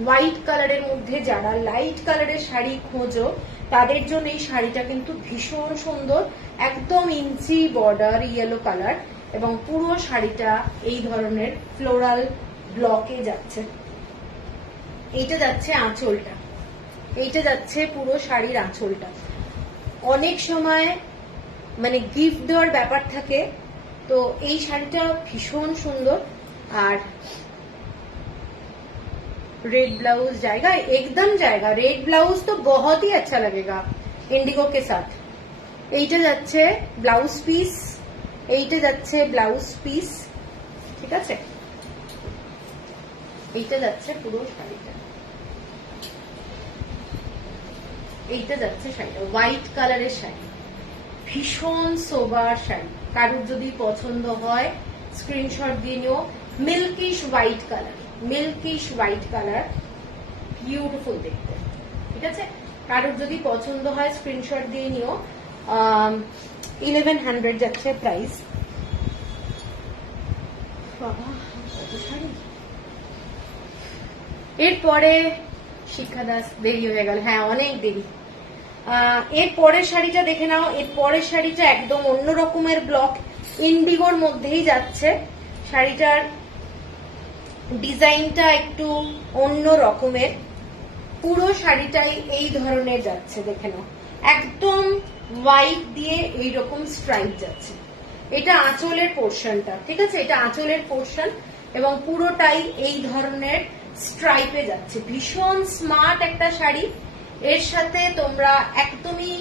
হোয়াইট কালারের মধ্যে যারা লাইট কালারের শাড়ি খোঁজো তাদের জন্য এই শাড়িটা কিন্তু ভীষণ সুন্দর, একদম ইঞ্চি বর্ডার ইয়েলো কালার এবং পুরো শাড়িটা এই ধরনের ফ্লোরাল ব্লকে যাচ্ছে। এইটা যাচ্ছে আঁচলটা, এইটা যাচ্ছে পুরো শাড়ির আঁচলটা। অনেক সময় মানে গিফট দেওয়ার ব্যাপার থাকে, তো এই শাড়িটা ভীষণ সুন্দর। আর रेड ब्लाउज जाएगा, एकदम जाएगा। रेड ब्लाउज तो बहुत ही अच्छा लगेगा इंडिगो के साथ। এইটা যাচ্ছে ব্লাউজ পিস, এইটা যাচ্ছে ব্লাউজ পিস, ঠিক আছে। এইটা যাচ্ছে পুরো শাড়িটা, এইটা যাচ্ছে শাড়িটা হোয়াইট কালারের শাড়ি, ভীষণ সোবার শাড়ি। কারোর যদি পছন্দ হয় স্ক্রিনশট দিয়ে নিও। Milkish white colour, milkish white colour, beautiful দেখতে, ঠিক আছে। কারোর যদি পছন্দ হয় স্ক্রিনশট দিয়ে নিও। 1100 যাচ্ছে প্রাইস। বাবা কত শাড়ি। এরপরে শিক্ষা দাস, দেরি হয়ে গেল, হ্যাঁ অনেক দেরি। এর পরের শাড়িটা দেখে নাও। এর পরের শাড়িটা একদম অন্য রকমের ব্লক, ইন্ডিগোর মধ্যেই যাচ্ছে। শাড়িটার ডিজাইনটা একটু অন্য রকমের, পুরো শাড়িটাই এই ধরনের যাচ্ছে, দেখে নাও একদম হোয়াইট দিয়ে এইরকম স্ট্রাইপ যাচ্ছে। এটা আঁচলের পোর্শনটা, ঠিক আছে, এটা আঁচলের পোর্শন এবং পুরোটাই এই ধরনের স্ট্রাইপে যাচ্ছে। ভীষণ স্মার্ট একটা শাড়ি। এর সাথে তোমরা একদমই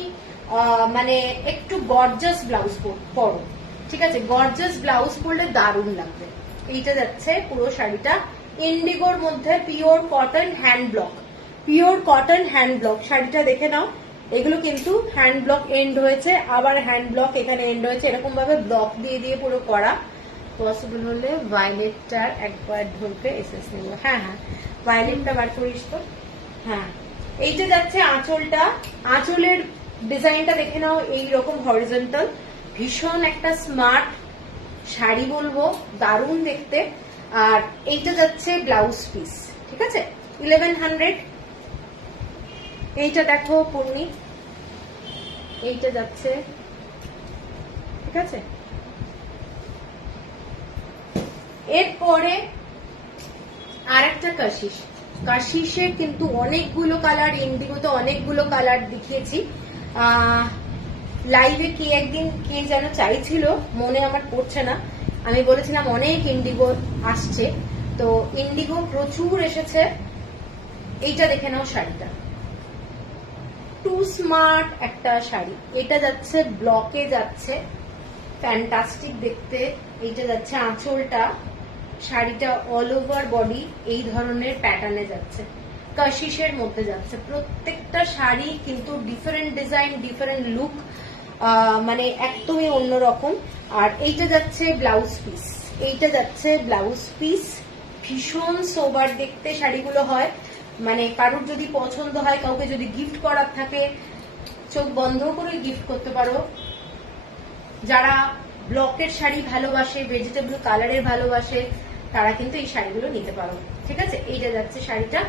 মানে একটু গর্জাস ব্লাউজ পরো, ঠিক আছে, গর্জাস ব্লাউজ পরলে দারুণ লাগবে। এইটা যাচ্ছে পুরো শাড়িটা ইন্ডিগোর মধ্যে, pure cotton hand block, pure cotton hand block. শাড়িটা দেখে নাও, এগুলো কিন্তু হ্যান্ড ব্লক এন্ড হয়েছে, আবার হ্যান্ড ব্লক এখানে এন্ড হয়েছে, এরকম ভাবে ব্লক দিয়ে দিয়ে পুরো করা। পসিবল হলে ভায়োলেটটার একবার ঢোকে এসএস নেব। হ্যাঁ হ্যাঁ ভায়োলেটটা বার করিস তো। হ্যাঁ এইটা যাচ্ছে আঁচলটা, আঁচলের ডিজাইনটা দেখে নাও এইরকম হরিজন্টাল, ভীষণ একটা স্মার্ট শাড়ি বলবো, দারুণ দেখতে। আর এইটা যাচ্ছে ব্লাউজ পিস, ঠিক আছে 1100। এইটা দেখো পূর্ণি, এইটা যাচ্ছে, ঠিক আছে। এরপরে আর একটা কাশিস, কাশিসের কিন্তু অনেকগুলো কালার, ইন্ডিগোতে অনেকগুলো কালার দেখিয়েছি। লাইভে কে একদিন কে যেন চাইছিল, মনে আমার পড়ছে না, আমি বলেছিলাম অনেক ইন্ডিগো আসছে, তো ইন্ডিগো প্রচুর এসেছে। এইটা দেখে নাও শাড়িটা, টু স্মার্ট একটা শাড়ি। এটা যাচ্ছে ব্লকে যাচ্ছে, ফ্যান্টাস্টিক দেখতে। এইটা যাচ্ছে আঁচলটা, শাড়িটা অল ওভার বডি এই ধরনের প্যাটার্নে যাচ্ছে, কাশিসের মধ্যে যাচ্ছে। প্রত্যেকটা শাড়ি কিন্তু ডিফারেন্ট ডিজাইন, ডিফারেন্ট লুক, মানে একদমই অন্যরকম। আর এইটা যাচ্ছে ব্লাউজ পিস, এইটা যাচ্ছে ব্লাউজ পিস, ভীষণ সোবার দেখতে শাড়িগুলো হয়। মানে কারোর যদি পছন্দ হয়, কাউকে যদি গিফট করার থাকে, চোখ বন্ধ করে গিফট করতে পারো। যারা ব্লকের শাড়ি ভালোবাসে, ভেজিটেবল কালারের ভালোবাসে, তারা কিন্তু এই শাড়িগুলো নিতে পারো, ঠিক আছে। এইটা যাচ্ছে শাড়িটা,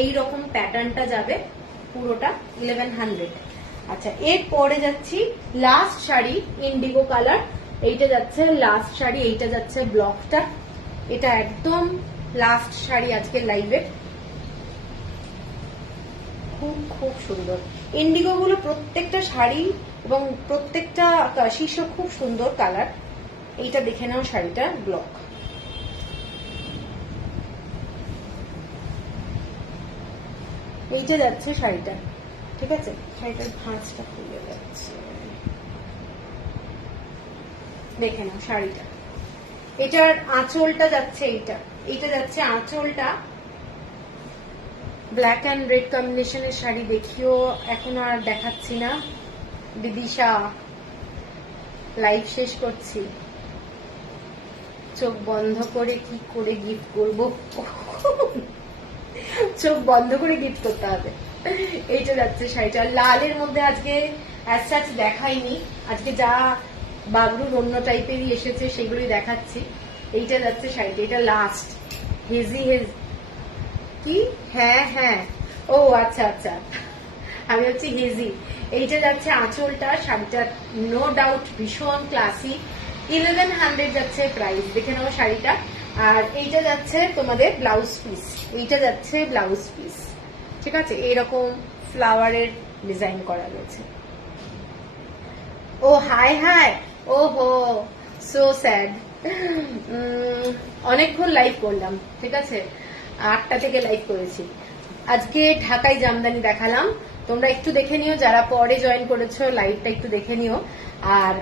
এইরকম প্যাটার্নটা যাবে পুরোটা 1100। আচ্ছা এরপরে যাচ্ছি লাস্ট শাড়ি, ইন্ডিগো কালার। এইটা যাচ্ছে লাস্ট শাড়ি, এইটা যাচ্ছে ব্লকটা, এটা একদম লাস্ট শাড়ি আজকে লাইভে। খুব খুব সুন্দর ইন্ডিগো গুলো, প্রত্যেকটা শাড়ি এবং প্রত্যেকটা কাশিস খুব সুন্দর কালার। এইটা দেখে নাও শাড়িটা ব্লক। এইটা যাচ্ছে শাড়িটা, ঠিক আছে, শাড়িটার ভাঁজটা খুলে যাচ্ছে, দেখে নাও শাড়িটা। এটার আঁচলটা যাচ্ছে, এইটা এইটা যাচ্ছে আঁচলটা। ব্ল্যাক অ্যান্ড রেড কম্বিনেশনের শাড়ি দেখিও, এখন আর দেখাচ্ছি না বিদিশা, লাইভ শেষ করছি। চোখ বন্ধ করে কি করে গিফট করব, চোখ বন্ধ করে গিফট করতে হবে। এইটা যাচ্ছে শাড়িটা। লালের মধ্যে আজকে অ্যাজ সাচ দেখাইনি, আজকে যা বাগরুর অন্য টাইপেরই এসেছে সেগুলোই দেখাচ্ছি। এইটা যাচ্ছে শাড়িটা, এটা লাস্ট হেজি কি, হ্যাঁ হ্যাঁ, ও আচ্ছা আচ্ছা, আমি হচ্ছে হেজি। এইটা যাচ্ছে আঁচলটা, শাড়িটা নো ডাউট ভীষণ ক্লাসি, 1100 যাচ্ছে প্রাইস, দেখে নেবো শাড়িটা। আর এইটা যাচ্ছে তোমাদের ব্লাউজ পিস, এইটা যাচ্ছে ব্লাউজ পিস, ঠিক আছে, এইরকম ফ্লাওয়ারের ডিজাইন করা রয়েছে। ও হাই হাই, ও হো, সো স্যাড। অনেকক্ষণ লাইভ করলাম, ঠিক আছে, 8টা থেকে লাইভ করেছি। আজকে ঢাকাই জামদানি দেখালাম, তোমরা একটু দেখে নিও, যারা পরে জয়েন করেছো লাইভটা একটু দেখে নিও। আর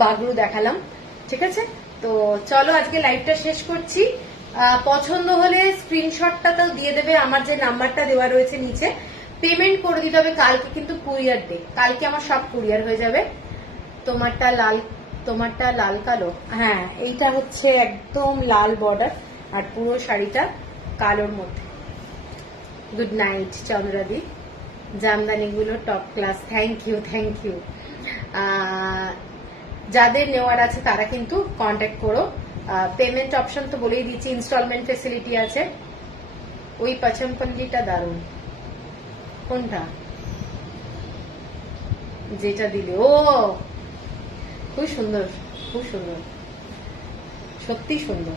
বাগরু দেখালাম, ঠিক আছে। তো চলো আজকে লাইভটা শেষ করছি। পছন্দ হলে স্ক্রিনশটটা তো দিয়ে দেবে, আমার যে নাম্বারটা দেওয়া রয়েছে নিচে, পেমেন্ট করে দিতে হবে। কালকে কিন্তু কুরিয়ার ডে, কালকে আমার সব কুরিয়ার হয়ে যাবে। তোমারটা লাল কালো, হ্যাঁ এইটা হচ্ছে একদম লাল বর্ডার আর পুরো শাড়িটা কালোর মধ্যে। গুড নাইট চন্দ্রাদি, জামদানিগুলো top class, thank you thank you. যাদের নেওয়ার আছে তারা কিন্তু কন্ট্যাক্ট করো। পেমেন্ট অপশন তো বলেই দিচ্ছি, ইনস্টলমেন্ট ফেসিলিটি আছে। ওই পাচমপল্লিটা দারুণ, কোনটা যেটা দিলে, ও খুব সুন্দর, খুব সুন্দর, সত্যি সুন্দর।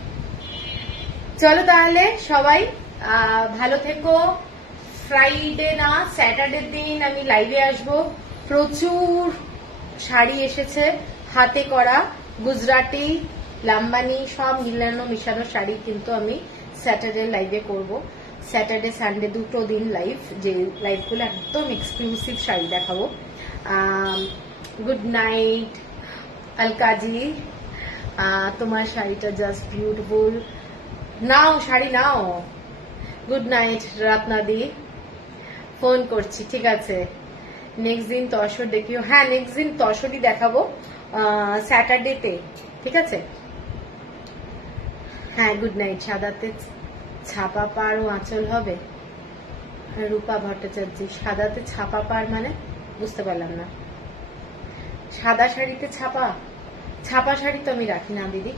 চলো তাহলে সবাই ভালো থেকো। ফ্রাইডে না স্যাটারডে দিন আমি লাইভে আসব। প্রচুর শাড়ি এসেছে, হাতে করা গুজরাটি, লাম্বানি সব মিলানো মিশানো শাড়ি কিন্তু আমি স্যাটারডে লাইভে করব। স্যাটারডে সানডে দুটো দিন লাইভ, যে লাইভগুলো একদম এক্সক্লুসিভ শাড়ি দেখাবো। গুড নাইট অলকাজি, তোমার শাড়িটা জাস্ট বিউটিফুল, নাও শাড়ি নাও। গুড নাইট রত্নাদি, ফোন করছি, ঠিক আছে। নেক্সট দিন তসর দেখিও, হ্যাঁ নেক্সট দিন তসরই দেখাবো স্যাটারডেতে, ঠিক আছে। হ্যাঁ গুড নাইট। সাদাতে ছাপা পাড় ও আঁচল হবে, রূপা ভট্টাচার্য। সাদাতে ছাপা পাড় মানে বুঝতে পারলাম না। সাদা শাড়িতে ছাপা, ছাপা শাড়ি তো আমি রাখি না দিদি,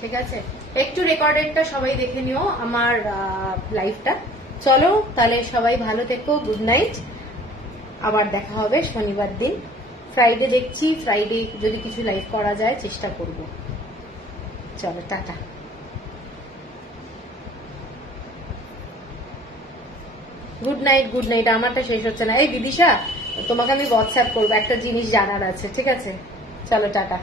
ঠিক আছে। একটু রেকর্ডেডটা সবাই দেখে নিও আমার লাইভটা। চলো তাহলে সবাই ভালো থেকো, গুড নাইট। আবার দেখা হবে শনিবার দিন। ফ্রাইডে দেখছি, ফ্রাইডে যদি কিছু লাইভ করা যায় চেষ্টা করব। চলো tata. Good night good night. আমারটা শেষ হচ্ছে না। এই বিদিশা, তোমাকে আমি হোয়াটসঅ্যাপ করবো, একটা জিনিস জানার আছে, ঠিক আছে। চলো টাটা।